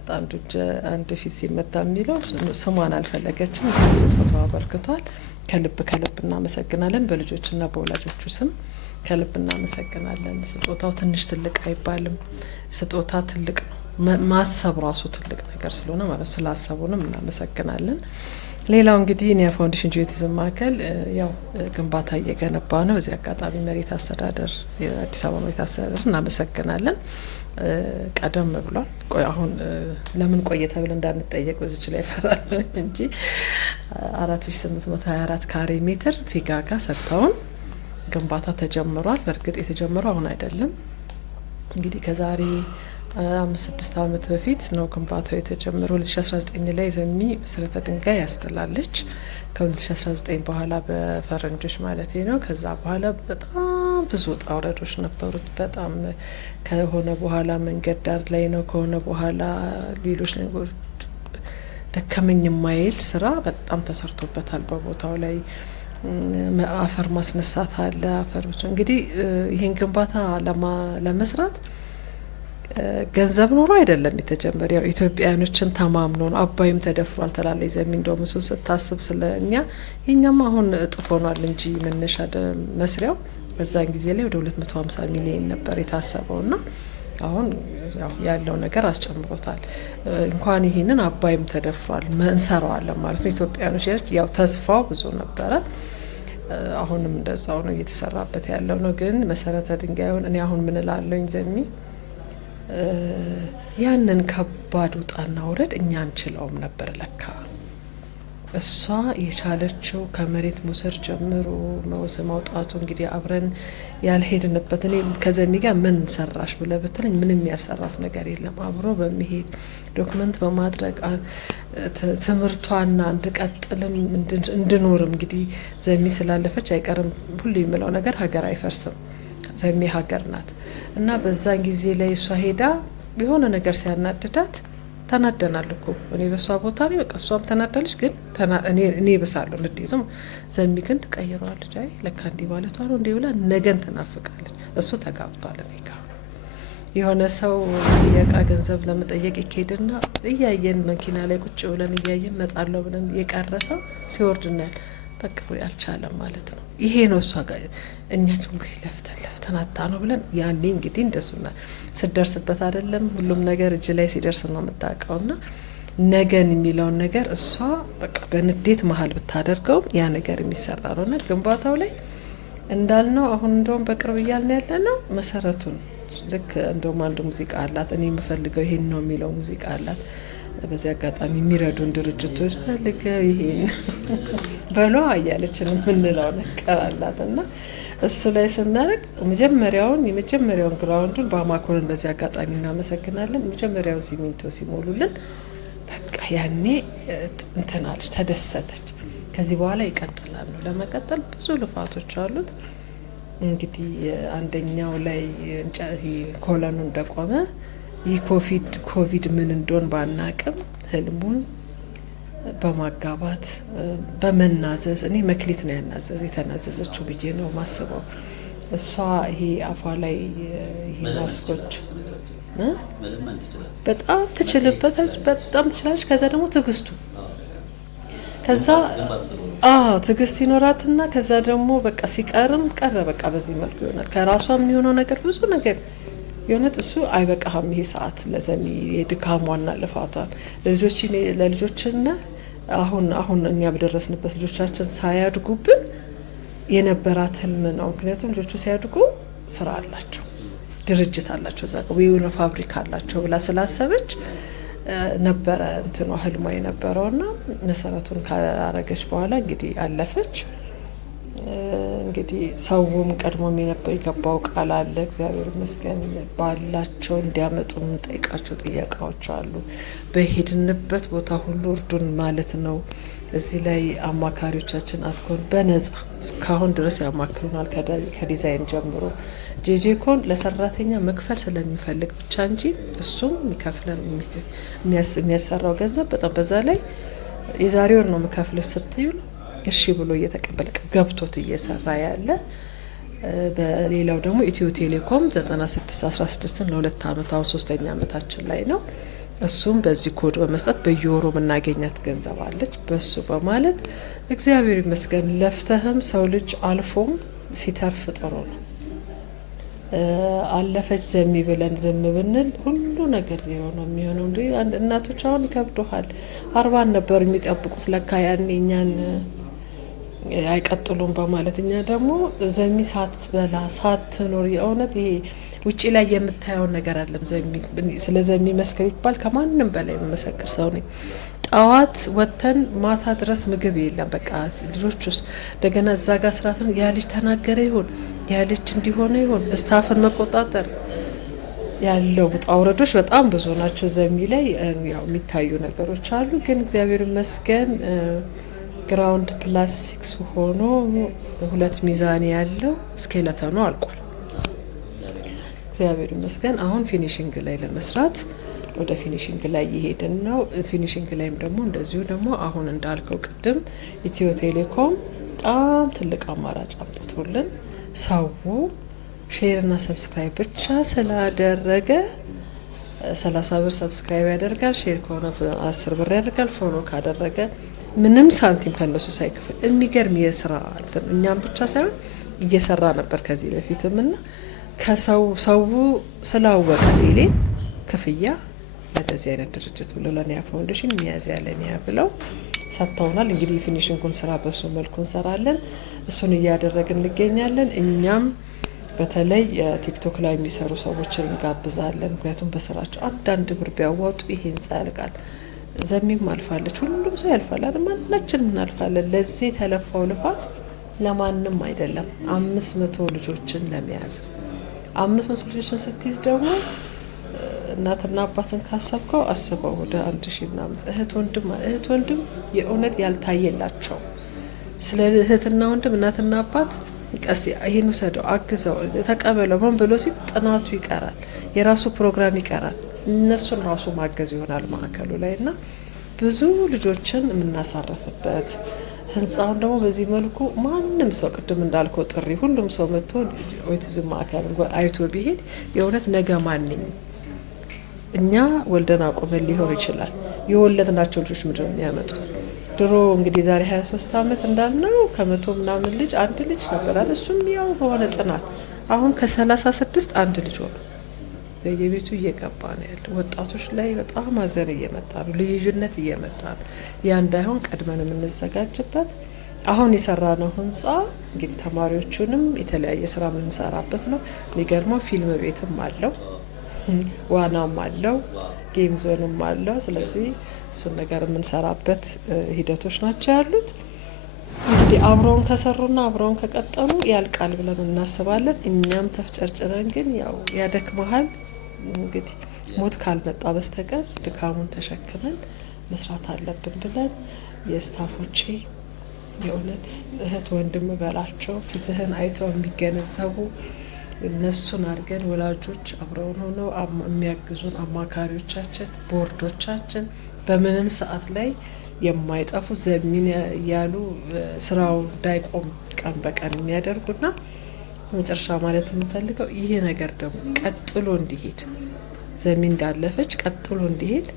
አንዱ ፊት ሲመታ የሚለው ስሟን አልፈለገችም፣ ስጦታው አበርክቷል። ከልብ እናመሰግናለን። በልጆችና በወላጆቹ ስም ከልብ እናመሰግናለን። ስጦታው ትንሽ ትልቅ አይባልም። ስጦታ ትልቅ ነው። ማሰብ ራሱ ትልቅ ነገር ስለሆነ ማለት ስላሰቡንም እናመሰግናለን። ሌላው እንግዲህ ኒያ ፋውንዴሽን ጂኦቲዝም ማዕከል ያው ግንባታ እየገነባ ነው። በዚህ አጋጣሚ መሬት አስተዳደር የአዲስ አበባ መሬት አስተዳደር እናመሰግናለን። ቀደም ብሏል። አሁን ለምን ቆየ ተብለን እንዳንጠየቅ በዚች ላይ ፈራል እንጂ 4824 ካሬ ሜትር ፊጋጋ ሰጥተውን ግንባታ ተጀምሯል። በእርግጥ የተጀመረው አሁን አይደለም። እንግዲህ ከዛሬ 5-6 ዓመት በፊት ነው ግንባታው የተጀመረው። 2019 ላይ ዘሚ መሰረተ ድንጋይ ያስጥላለች። ከ2019 በኋላ በፈረንጆች ማለት ነው። ከዛ በኋላ በጣም ብዙ ውጣ ውረዶች ነበሩት። በጣም ከሆነ በኋላ መንገድ ዳር ላይ ነው። ከሆነ በኋላ ሌሎች ነገሮች ደከመኝ የማይል ስራ በጣም ተሰርቶበታል። በቦታው ላይ አፈር ማስነሳት አለ። አፈሮች እንግዲህ ይህን ግንባታ ለመስራት ገንዘብ ኖሮ አይደለም የተጀመረ። ያው ኢትዮጵያውያኖችን ተማምኖ ነው። አባይም ተደፍሯል ትላለች ዘሚ። እንደውም እሱን ስታስብ ስለኛ የኛም አሁን እጥፍ ሆኗል እንጂ መነሻ መስሪያው በዛን ጊዜ ላይ ወደ 250 ሚሊዮን ነበር የታሰበው ና አሁን ያለው ነገር አስጨምሮታል። እንኳን ይሄንን አባይም ተደፍሯል እንሰራዋለን ማለት ነው። ኢትዮጵያውያኖች ያው ተስፋው ብዙ ነበረ። አሁንም እንደዛው ነው እየተሰራበት ያለው ነው። ግን መሰረተ ድንጋዩን እኔ አሁን ምን እላለሁኝ ዘሚ ያንን ከባድ ውጣና ውረድ እኛ አንችለውም ነበር ለካ። እሷ የቻለችው ከመሬት ሙሰር ጀምሮ ማውጣቱ እንግዲህ አብረን ያልሄድንበት እኔ ከዘሚ ጋር ምን ሰራሽ ብለ ብትለኝ ምንም ያልሰራት ነገር የለም። አብሮ በመሄድ ዶክመንት በማድረግ ትምህርቷና እንድቀጥልም እንድኖርም እንግዲህ ዘሚ ስላለፈች አይቀርም ሁሉ የሚለው ነገር ሀገር አይፈርስም። ዘሚ ሀገር ናት እና በዛን ጊዜ ላይ እሷ ሄዳ የሆነ ነገር ሲያናድዳት ተናደናል እኮ እኔ በሷ ቦታ ላይ በቃ እሷም ተናዳለች። ግን እኔ ብሳለሁ ንዴቱም ዘሚ ግን ትቀይረዋለች። አይ ለካ እንዲህ ማለቷ ነው እንዲህ ብላ ነገን ትናፍቃለች። እሱ ተጋብቷል። እኔ ጋር የሆነ ሰው ጥያቃ ገንዘብ ለመጠየቅ ይኬድና እያየን መኪና ላይ ቁጭ ብለን እያየን መጣለው ብለን የቀረሰው ሲወርድ እናያል። በቃ ወይ አልቻለም ማለት ነው። ይሄ ነው እሷ ጋር እኛ ግን ለፍተን አታ ነው ብለን ያኔ እንግዲህ እንደሱና ስደርስበት አይደለም ሁሉም ነገር እጅ ላይ ሲደርስ ነው የምታውቀውና ነገን የሚለውን ነገር እሷ በቃ በንዴት መሀል ብታደርገው ያ ነገር የሚሰራ ነውና ግንባታው ላይ እንዳልነው አሁን እንደውም በቅርብ እያልን ያለ ነው መሰረቱን ልክ እንደውም አንድ ሙዚቃ አላት። እኔ የምፈልገው ይሄን ነው የሚለው ሙዚቃ አላት። በዚህ አጋጣሚ የሚረዱን ድርጅቶች ልክ ይሄን በሏ እያለችን የምንለው ነገር አላት እና እሱ ላይ ስናደርግ የመጀመሪያውን ግራውንዱን በአማኮርን በዚህ አጋጣሚ እናመሰግናለን። የመጀመሪያውን ሲሚንቶ ሲሞሉልን በቃ ያኔ እንትናለች፣ ተደሰተች። ከዚህ በኋላ ይቀጥላል ነው። ለመቀጠል ብዙ ልፋቶች አሉት። እንግዲህ አንደኛው ላይ ኮለኑ እንደቆመ ይህ ኮቪድ ምን እንደሆን ባናቅም ህልሙን በማጋባት በመናዘዝ እኔ መክሊት ነው የተናዘዘችው ብዬ ነው ማስበው። እሷ ይሄ አፏ ላይ ይሄ ማስኮች በጣም ትችልበታለች፣ በጣም ትችላለች። ከዛ ደግሞ ትዕግስት ይኖራትና ከዛ ደግሞ በቃ ሲቀርም ቀረ በቃ በዚህ መልኩ ይሆናል። ከራሷ የሚሆነው ነገር ብዙ ነገር የሆነት እሱ አይበቃህም። ይሄ ሰዓት ለዘሚ የድካሟና ልፋቷል ለልጆችና አሁን እኛ በደረስንበት ልጆቻችን ሳያድጉብን የነበራት ህልም ነው። ምክንያቱም ልጆቹ ሲያድጉ ስራ አላቸው፣ ድርጅት አላቸው፣ እዛ የሆነ ፋብሪካ አላቸው ብላ ስላሰበች ነበረ እንትኗ ህልሟ የነበረውና መሰረቱን ካረገች በኋላ እንግዲህ አለፈች። እንግዲህ ሰውም ቀድሞ የገባው ቃል አለ። እግዚአብሔር ይመስገን ባላቸው እንዲያመጡ የምንጠይቃቸው ጥያቄዎች አሉ። በሄድንበት ቦታ ሁሉ እርዱን ማለት ነው። እዚህ ላይ አማካሪዎቻችን አትኮን በነጻ እስካሁን ድረስ ያማክሩናል። ከዲዛይን ጀምሮ ጄጄኮን ለሰራተኛ መክፈል ስለሚፈልግ ብቻ እንጂ እሱም የሚከፍለን የሚያሰራው ገንዘብ በጣም በዛ ላይ የዛሬ ወር ነው የምከፍልሽ ስትዩ እሺ ብሎ እየተቀበለ ገብቶት እየሰራ ያለ። በሌላው ደግሞ ኢትዮ ቴሌኮም 9616 ለ2 አመት አሁን 3ኛ አመታችን ላይ ነው። እሱም በዚህ ኮድ በመስጠት በየወሩ የምናገኛት ገንዘብ አለች። በሱ በማለት እግዚአብሔር ይመስገን ለፍተህም ሰው ልጅ አልፎም ሲተርፍ ጥሩ ነው። አለፈች ዘሚ ብለን ዝም ብንል ሁሉ ነገር ዜሮ ነው የሚሆነው። እንዴ አንድ እናቶች አሁን ይከብዱሃል 40 ነበር የሚጠብቁት ለካ ያኔ እኛን አይቀጥሉም በማለት እኛ ደግሞ ዘሚ ሳትበላ ሳትኖር የእውነት ይሄ ውጪ ላይ የምታየው ነገር አለም ዘሚ ስለ ዘሚ መስከር ይባል ከማንም በላይ መመሰክር ሰው ነኝ። ጣዋት ወተን ማታ ድረስ ምግብ የለም በቃ ልጆች ውስጥ እንደገና እዛ ጋር ስራትን ያ ልጅ ተናገረ ይሆን ያ ልጅ እንዲሆነ ይሆን ስታፍን መቆጣጠር ያለው ውጣ ውረዶች በጣም ብዙ ናቸው። ዘሚ ላይ ያው የሚታዩ ነገሮች አሉ። ግን እግዚአብሔር ይመስገን ግራውንድ ፕላስ 6 ሆኖ 2 ሚዛን ያለው ስኬለተኑ አልቋል። እግዚአብሔር ይመስገን አሁን ፊኒሺንግ ላይ ለመስራት ወደ ፊኒሺንግ ላይ እየሄድን ነው። ፊኒሺንግ ላይም ደግሞ እንደዚሁ ደግሞ አሁን እንዳልከው ቅድም ኢትዮ ቴሌኮም በጣም ትልቅ አማራጭ አምጥቶልን ሰው ሼር እና ሰብስክራይብ ብቻ ስላደረገ 30 ብር ሰብስክራይብ ያደርጋል፣ ሼር ከሆነ 10 ብር ያደርጋል፣ ፎሎ ካደረገ ምንም ሳንቲም ከነሱ ሳይከፍል የሚገርም የስራ እኛም ብቻ ሳይሆን እየሰራ ነበር ከዚህ በፊትም እና ከሰው ስላወቀ ቴሌ ክፍያ ለዚህ አይነት ድርጅት ብሎ ለኒያ ፋውንዴሽን ሚያዝያ ለኒያ ብለው ሰጥተውናል። እንግዲህ ፊኒሺንጉን ስራ በሱ መልኩ እንሰራለን። እሱን እያደረግን እንገኛለን። እኛም በተለይ ቲክቶክ ላይ የሚሰሩ ሰዎችን እንጋብዛለን። ምክንያቱም በስራቸው አንዳንድ ብር ቢያዋጡ ይሄ ህንጻ ያልቃል። ዘሚም አልፋለች፣ ሁሉም ሰው ያልፋል አይደል? ማናችንም እናልፋለን። ለዚህ ተለፋው ልፋት ለማንም አይደለም። 500 ልጆችን ለመያዝ 500 ልጆችን ስትይዝ ደግሞ እናትና አባትን ካሰብከው አስበው ወደ 1000 ምናምን እህት ወንድም የእውነት ያልታየላቸው ስለ እህትና ወንድም እናትና አባት ቀስ ይሄን ወሰደው አግዘው ተቀበለው ምን ብሎ ሲል ጥናቱ ይቀራል፣ የራሱ ፕሮግራም ይቀራል። እነሱን ራሱ ማገዝ ይሆናል ማዕከሉ ላይና ብዙ ልጆችን የምናሳረፍበት ህንጻውን ደግሞ በዚህ መልኩ ማንም ሰው ቅድም እንዳልከው ጥሪ ሁሉም ሰው መጥቶ ኦቲዝም ማዕከል አይቶ ቢሄድ የእውነት ነገ ማንኝ እኛ ወልደን አቆመን ሊሆን ይችላል። የወለድናቸው ልጆች ምንድን ነው የሚያመጡት? ድሮ እንግዲህ ዛሬ 23 አመት እንዳልነው ከመቶ ምናምን ልጅ አንድ ልጅ ነበር አይደል? እሱም ያው በሆነ ጥናት አሁን ከ36 አንድ ልጅ ሆነ በየቤቱ እየገባ ነው ያለው። ወጣቶች ላይ በጣም አዘን እየመጣ ነው፣ ልዩነት እየመጣ ነው። ያ እንዳይሆን ቀድመን የምንዘጋጅበት አሁን የሰራነው ህንጻ እንግዲህ ተማሪዎቹንም የተለያየ ስራ የምንሰራበት ነው። የሚገርመው ፊልም ቤትም አለው፣ ዋናም አለው፣ ጌም ዞንም አለው። ስለዚህ እሱን ነገር የምንሰራበት ሂደቶች ናቸው ያሉት። እንግዲህ አብረውን ከሰሩና አብረውን ከቀጠሉ ያልቃል ብለን እናስባለን። እኛም ተፍጨርጭረን ግን ያው ያደክመሃል እንግዲህ ሞት ካልመጣ በስተቀር ድካሙን ተሸክመን መስራት አለብን ብለን የስታፎቼ የእውነት እህት ወንድም በላቸው ፊትህን አይተው የሚገነዘቡ እነሱን አድርገን ወላጆች አብረውን ሆነው የሚያግዙን አማካሪዎቻችን፣ ቦርዶቻችን በምንም ሰዓት ላይ የማይጠፉ ዘሚን ያሉ ስራው እንዳይቆም ቀን በቀን የሚያደርጉና መጨረሻ ማለት የምፈልገው ይሄ ነገር ደግሞ ቀጥሎ እንዲሄድ ዘሚን እንዳለፈች ቀጥሎ እንዲሄድ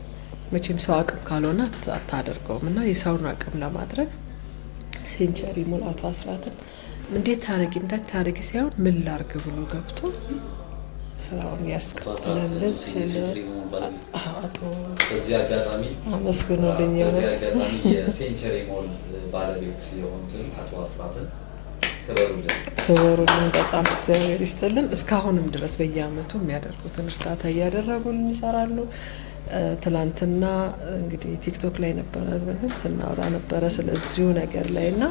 መቼም ሰው አቅም ካልሆነ አታደርገውም እና የሰውን አቅም ለማድረግ ሴንቸሪ ሙላቱ አስራትን እንዴት ታረጊ እንዳታረጊ ሳይሆን ምን ላርግ ብሎ ገብቶ ስራውን ያስቀጥለልን ሲል አቶ በዚህ አጋጣሚ አመስግኑልኝ። የሴንቸሪ ሞል ባለቤት የሆኑትን አቶ አስራትን ክበሩልን። በጣም እግዚአብሔር ይስጥልን። እስካሁንም ድረስ በየአመቱ የሚያደርጉትን እርዳታ እያደረጉልን ይሰራሉ። ትላንትና እንግዲህ ቲክቶክ ላይ ነበረ ስናወራ ነበረ ስለዚሁ ነገር ላይ እና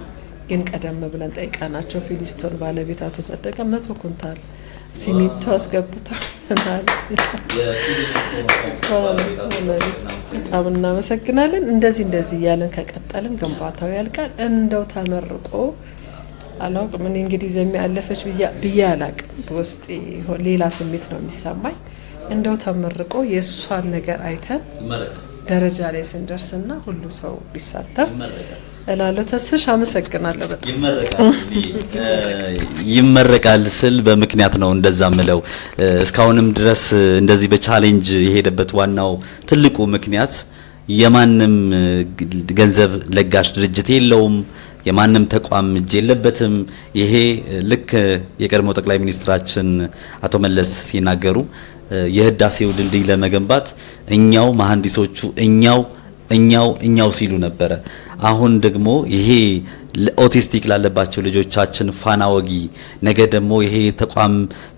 ግን ቀደም ብለን ጠይቃናቸው ፊሊስቶን ባለቤት አቶ ጸደቀ 100 ኩንታል ሲሚንቶ አስገብተናል። በጣም እናመሰግናለን። እንደዚህ እያለን ከቀጠልን ግንባታው ያልቃል። እንደው ተመርቆ አላውቅም እኔ እንግዲህ ዘሚ ያለፈች ብዬ አላውቅም። በውስጤ ሌላ ስሜት ነው የሚሰማኝ። እንደው ተመርቆ የእሷን ነገር አይተን ደረጃ ላይ ስንደርስና ሁሉ ሰው ቢሳተፍ እላለሁ። ተስፍሽ አመሰግናለሁ በጣም ይመረቃል ስል በምክንያት ነው እንደዛ ምለው። እስካሁንም ድረስ እንደዚህ በቻሌንጅ የሄደበት ዋናው ትልቁ ምክንያት የማንም ገንዘብ ለጋሽ ድርጅት የለውም፣ የማንም ተቋም እጅ የለበትም። ይሄ ልክ የቀድሞ ጠቅላይ ሚኒስትራችን አቶ መለስ ሲናገሩ የህዳሴው ድልድይ ለመገንባት እኛው መሐንዲሶቹ እኛው ሲሉ ነበረ። አሁን ደግሞ ይሄ ኦቲስቲክ ላለባቸው ልጆቻችን ፋና ወጊ፣ ነገ ደግሞ ይሄ ተቋም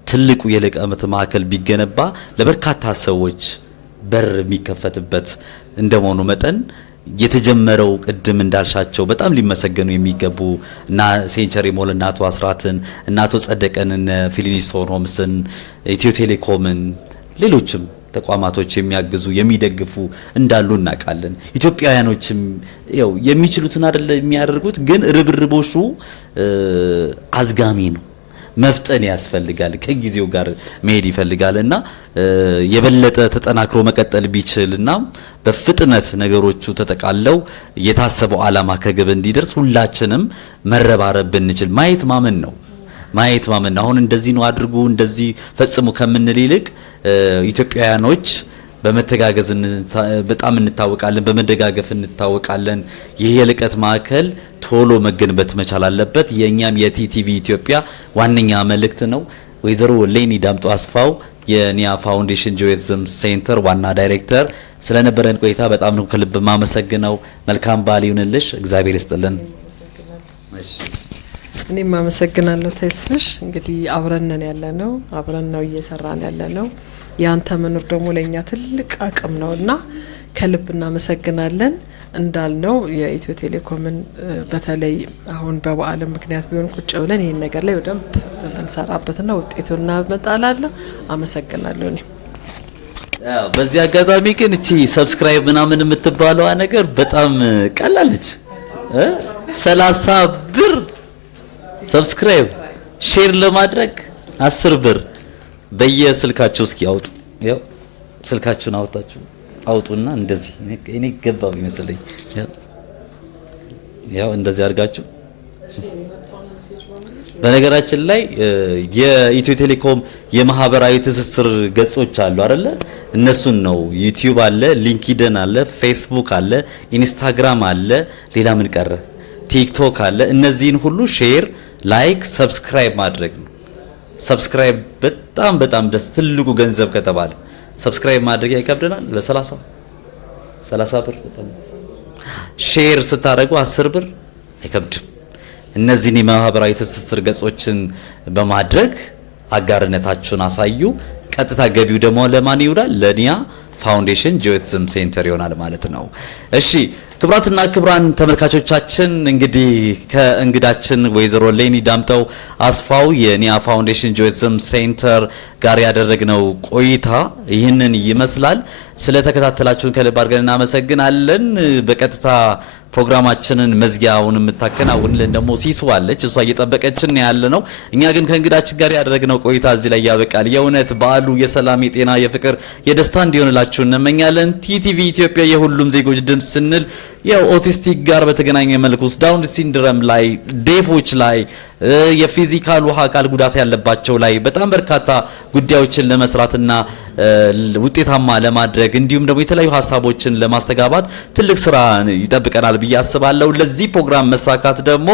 ትልቁ የልቀት ማዕከል ቢገነባ ለበርካታ ሰዎች በር የሚከፈትበት እንደመሆኑ መጠን የተጀመረው ቅድም እንዳልሻቸው በጣም ሊመሰገኑ የሚገቡ እና ሴንቸሪ ሞል እና አቶ አስራትን እና አቶ ጸደቀን እና ፊሊኒስቶን ሆምስን ኢትዮ ቴሌኮምን ሌሎችም ተቋማቶች የሚያግዙ የሚደግፉ እንዳሉ እናውቃለን። ኢትዮጵያውያኖችም ያው የሚችሉትን አይደለ የሚያደርጉት፣ ግን ርብርቦሹ አዝጋሚ ነው። መፍጠን ያስፈልጋል፣ ከጊዜው ጋር መሄድ ይፈልጋል እና የበለጠ ተጠናክሮ መቀጠል ቢችልና በፍጥነት ነገሮቹ ተጠቃለው የታሰበው ዓላማ ከግብ እንዲደርስ ሁላችንም መረባረብ ብንችል ማየት ማመን ነው። አሁን እንደዚህ ነው አድርጉ እንደዚህ ፈጽሙ ከምንል ይልቅ ኢትዮጵያውያኖች በመተጋገዝ በጣም እንታወቃለን፣ በመደጋገፍ እንታወቃለን። ይሄ የልቀት ማዕከል ቶሎ መገንባት መቻል አለበት። የኛም የቲቲቪ ኢትዮጵያ ዋነኛ መልእክት ነው። ወይዘሮ ሌኒ ዳምጦ አስፋው የኒያ ፋውንዴሽን ጂኦቲዝም ሴንተር ዋና ዳይሬክተር፣ ስለነበረን ቆይታ በጣም ነው ከልብ ማመሰግነው። መልካም በዓል ይሁንልሽ። እግዚአብሔር ይስጥልን። እኔም አመሰግናለሁ ተስፍሽ። እንግዲህ አብረን ነን ያለነው፣ አብረን ነው እየሰራን ያለነው። ያንተ መኖር ደግሞ ለኛ ትልቅ አቅም ነውና ከልብ እናመሰግናለን። እንዳልነው የኢትዮ ቴሌኮምን በተለይ አሁን በበዓል ምክንያት ቢሆን ቁጭ ብለን ይሄን ነገር ላይ በደንብ እንሰራበትና ውጤቱን እናመጣላለሁ። አመሰግናለሁ። እኔ በዚህ አጋጣሚ ግን እቺ ሰብስክራይብ ምናምን የምትባለዋ ነገር በጣም ቀላል ነች። 30 ብር ሰብስክራይብ ሼር ለማድረግ 10 ብር በየስልካችሁ እስኪ አውጡ። ያው ስልካችሁን አውጡና እንደዚህ እኔ ገባው ይመስለኝ ያው እንደዚህ አድርጋችሁ። በነገራችን ላይ የኢትዮ ቴሌኮም የማህበራዊ ትስስር ገጾች አሉ አይደለ? እነሱን ነው ዩቲዩብ አለ፣ ሊንክድን አለ፣ ፌስቡክ አለ፣ ኢንስታግራም አለ፣ ሌላ ምን ቀረ? ቲክቶክ አለ። እነዚህን ሁሉ ሼር፣ ላይክ፣ ሰብስክራይብ ማድረግ ነው። ሰብስክራይብ በጣም ደስ ትልቁ ገንዘብ ከተባለ ሰብስክራይብ ማድረግ ያይከብደናል። ለ30 ብር ሼር ስታደርጉ 10 ብር አይከብድም። እነዚህን የማህበራዊ ትስስር ገጾችን በማድረግ አጋርነታችሁን አሳዩ። ቀጥታ ገቢው ደግሞ ለማን ይውላል? ለኒያ ፋውንዴሽን ጂኦቲዝም ሴንተር ይሆናል ማለት ነው። እሺ ክቡራትና ክቡራን ተመልካቾቻችን እንግዲህ ከእንግዳችን ወይዘሮ ሌኒ ዳምጠው አስፋው የኒያ ፋውንዴሽን ጂኦቲዝም ሴንተር ጋር ያደረግነው ቆይታ ይህንን ይመስላል። ስለተከታተላችሁን ከልብ አድርገን እናመሰግናለን። በቀጥታ ፕሮግራማችንን መዝጊያውን የምታከናውንልን ደግሞ ሲሱ አለች። እሷ እየጠበቀችን ያለ ነው። እኛ ግን ከእንግዳችን ጋር ያደረግነው ቆይታ እዚህ ላይ ያበቃል። የእውነት በዓሉ የሰላም፣ የጤና፣ የፍቅር፣ የደስታ እንዲሆንላችሁ እንመኛለን። ቲቲቪ ኢትዮጵያ የሁሉም ዜጎች ድምፅ ስንል የኦቲስቲክ ጋር በተገናኘ መልኩ ዳውን ሲንድረም ላይ፣ ዴፎች ላይ፣ የፊዚካል አካል ጉዳት ያለባቸው ላይ በጣም በርካታ ጉዳዮችን ለመስራትና ውጤታማ ለማድረግ እንዲሁም ደግሞ የተለያዩ ሀሳቦችን ለማስተጋባት ትልቅ ስራ ይጠብቀናል ብዬ አስባለሁ። ለዚህ ፕሮግራም መሳካት ደግሞ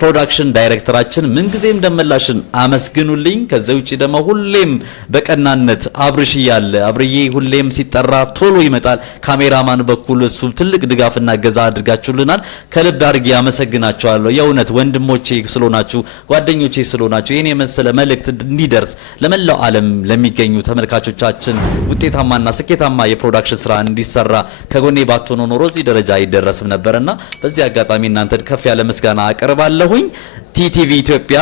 ፕሮዳክሽን ዳይሬክተራችን ምንጊዜም ደመላሽን አመስግኑልኝ። ከዚህ ውጪ ደግሞ ሁሌም በቀናነት አብርሽ እያለ አብርዬ ሁሌም ሲጠራ ቶሎ ይመጣል። ካሜራማን በኩል እሱ ትልቅ ድጋፍና ገዛ አድርጋችሁልናል። ከልብ አድርጌ አመሰግናችኋለሁ። የእውነት ወንድሞቼ ስለሆናችሁ፣ ጓደኞቼ ስለሆናችሁ ይሄን የመሰለ መልእክት እንዲደርስ ለመላው ዓለም ለሚገኙ ተመልካቾቻችን ውጤታማና ስኬታማ የፕሮዳክሽን ስራ እንዲሰራ ከጎኔ ባትሆኑ ኖሮ እዚህ ደረጃ አይደረስም ነበርና በዚህ አጋጣሚ እናንተን ከፍ ያለ ምስጋና አቀርባለሁኝ። ቲቲቪ ኢትዮጵያ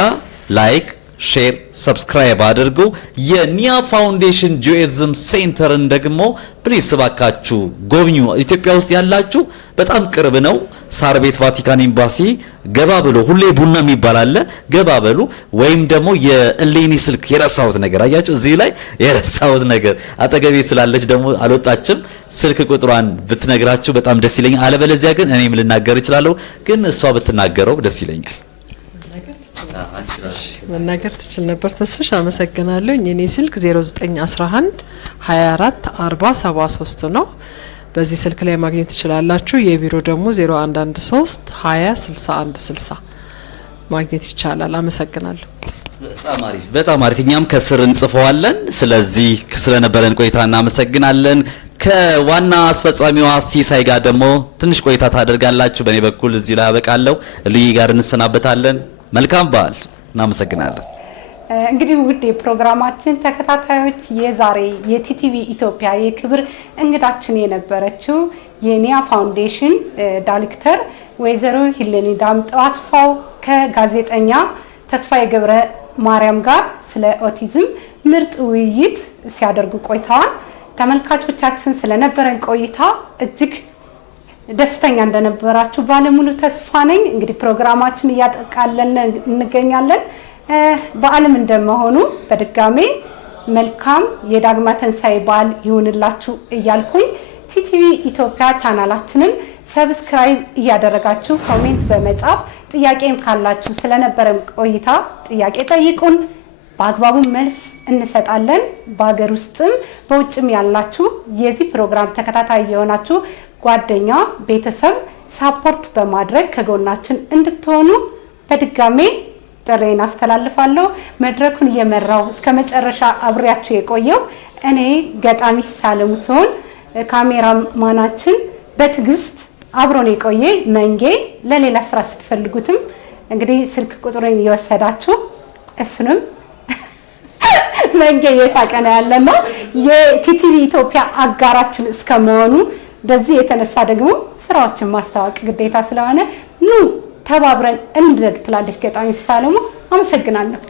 ላይክ፣ ሼር፣ ሰብስክራይብ አድርጉ። የኒያ ፋውንዴሽን ጁኤቲዝም ሴንተርን ደግሞ ፕሊስ እባካችሁ ጎብኙ። ኢትዮጵያ ውስጥ ያላችሁ በጣም ቅርብ ነው። ሳር ቤት ቫቲካን ኤምባሲ ገባ ብሎ ሁሌ ቡና የሚባል አለ፣ ገባ በሉ። ወይም ደግሞ የእሌኒ ስልክ የረሳሁት ነገር አያችሁ፣ እዚህ ላይ የረሳሁት ነገር አጠገቤ ስላለች ደግሞ አልወጣችም። ስልክ ቁጥሯን ብትነግራችሁ በጣም ደስ ይለኛል። አለበለዚያ ግን እኔም ልናገር እችላለሁ፣ ግን እሷ ብትናገረው ደስ ይለኛል። መናገር ትችል ነበር ተስፍሽ። አመሰግናለሁ። የኔ ስልክ 0911 24 40 73 ነው። በዚህ ስልክ ላይ ማግኘት ትችላላችሁ። የቢሮ ደግሞ 0113 20 61 60 ማግኘት ይቻላል። አመሰግናለሁ። በጣም አሪፍ። እኛም ከስር እንጽፈዋለን። ስለዚህ ስለነበረን ቆይታ እናመሰግናለን። ከዋና አስፈጻሚዋ ሲሳይ ጋር ደግሞ ትንሽ ቆይታ ታደርጋላችሁ። በእኔ በኩል እዚህ ላይ አበቃለሁ። ልዩ ጋር እንሰናበታለን። መልካም በዓል። እናመሰግናለን። እንግዲህ ውድ የፕሮግራማችን ተከታታዮች የዛሬ የቲቲቪ ኢትዮጵያ የክብር እንግዳችን የነበረችው የኒያ ፋውንዴሽን ዳይሬክተር ወይዘሮ ሂሌኒ ዳምጠው አስፋው ከጋዜጠኛ ተስፋዬ ገብረ ማርያም ጋር ስለ ኦቲዝም ምርጥ ውይይት ሲያደርጉ ቆይተዋል። ተመልካቾቻችን ስለነበረን ቆይታ እጅግ ደስተኛ እንደነበራችሁ ባለሙሉ ተስፋ ነኝ። እንግዲህ ፕሮግራማችን እያጠቃለን እንገኛለን። በዓለም እንደመሆኑ በድጋሜ መልካም የዳግማ ትንሣኤ በዓል ይሁንላችሁ እያልኩኝ ቲቲቪ ኢትዮጵያ ቻናላችንን ሰብስክራይብ እያደረጋችሁ ኮሜንት በመጻፍ ጥያቄም ካላችሁ ስለነበረን ቆይታ ጥያቄ ጠይቁን፣ በአግባቡ መልስ እንሰጣለን። በሀገር ውስጥም በውጭም ያላችሁ የዚህ ፕሮግራም ተከታታይ የሆናችሁ ጓደኛ ቤተሰብ ሳፖርት በማድረግ ከጎናችን እንድትሆኑ በድጋሜ ጥሬን አስተላልፋለሁ። መድረኩን እየመራው እስከ መጨረሻ አብሬያችሁ የቆየው እኔ ገጣሚ ሳለሙ ሲሆን ካሜራማናችን በትዕግስት አብሮን የቆየ መንጌ። ለሌላ ስራ ስትፈልጉትም እንግዲህ ስልክ ቁጥሩን እየወሰዳችሁ እሱንም መንጌ እየሳቀነ ያለና የቲቲቪ ኢትዮጵያ አጋራችን እስከመሆኑ በዚህ የተነሳ ደግሞ ስራዎችን ማስተዋወቅ ግዴታ ስለሆነ ኑ ተባብረን እንደግ ትላለች ገጣሚ ሳለሙ። አመሰግናለሁ።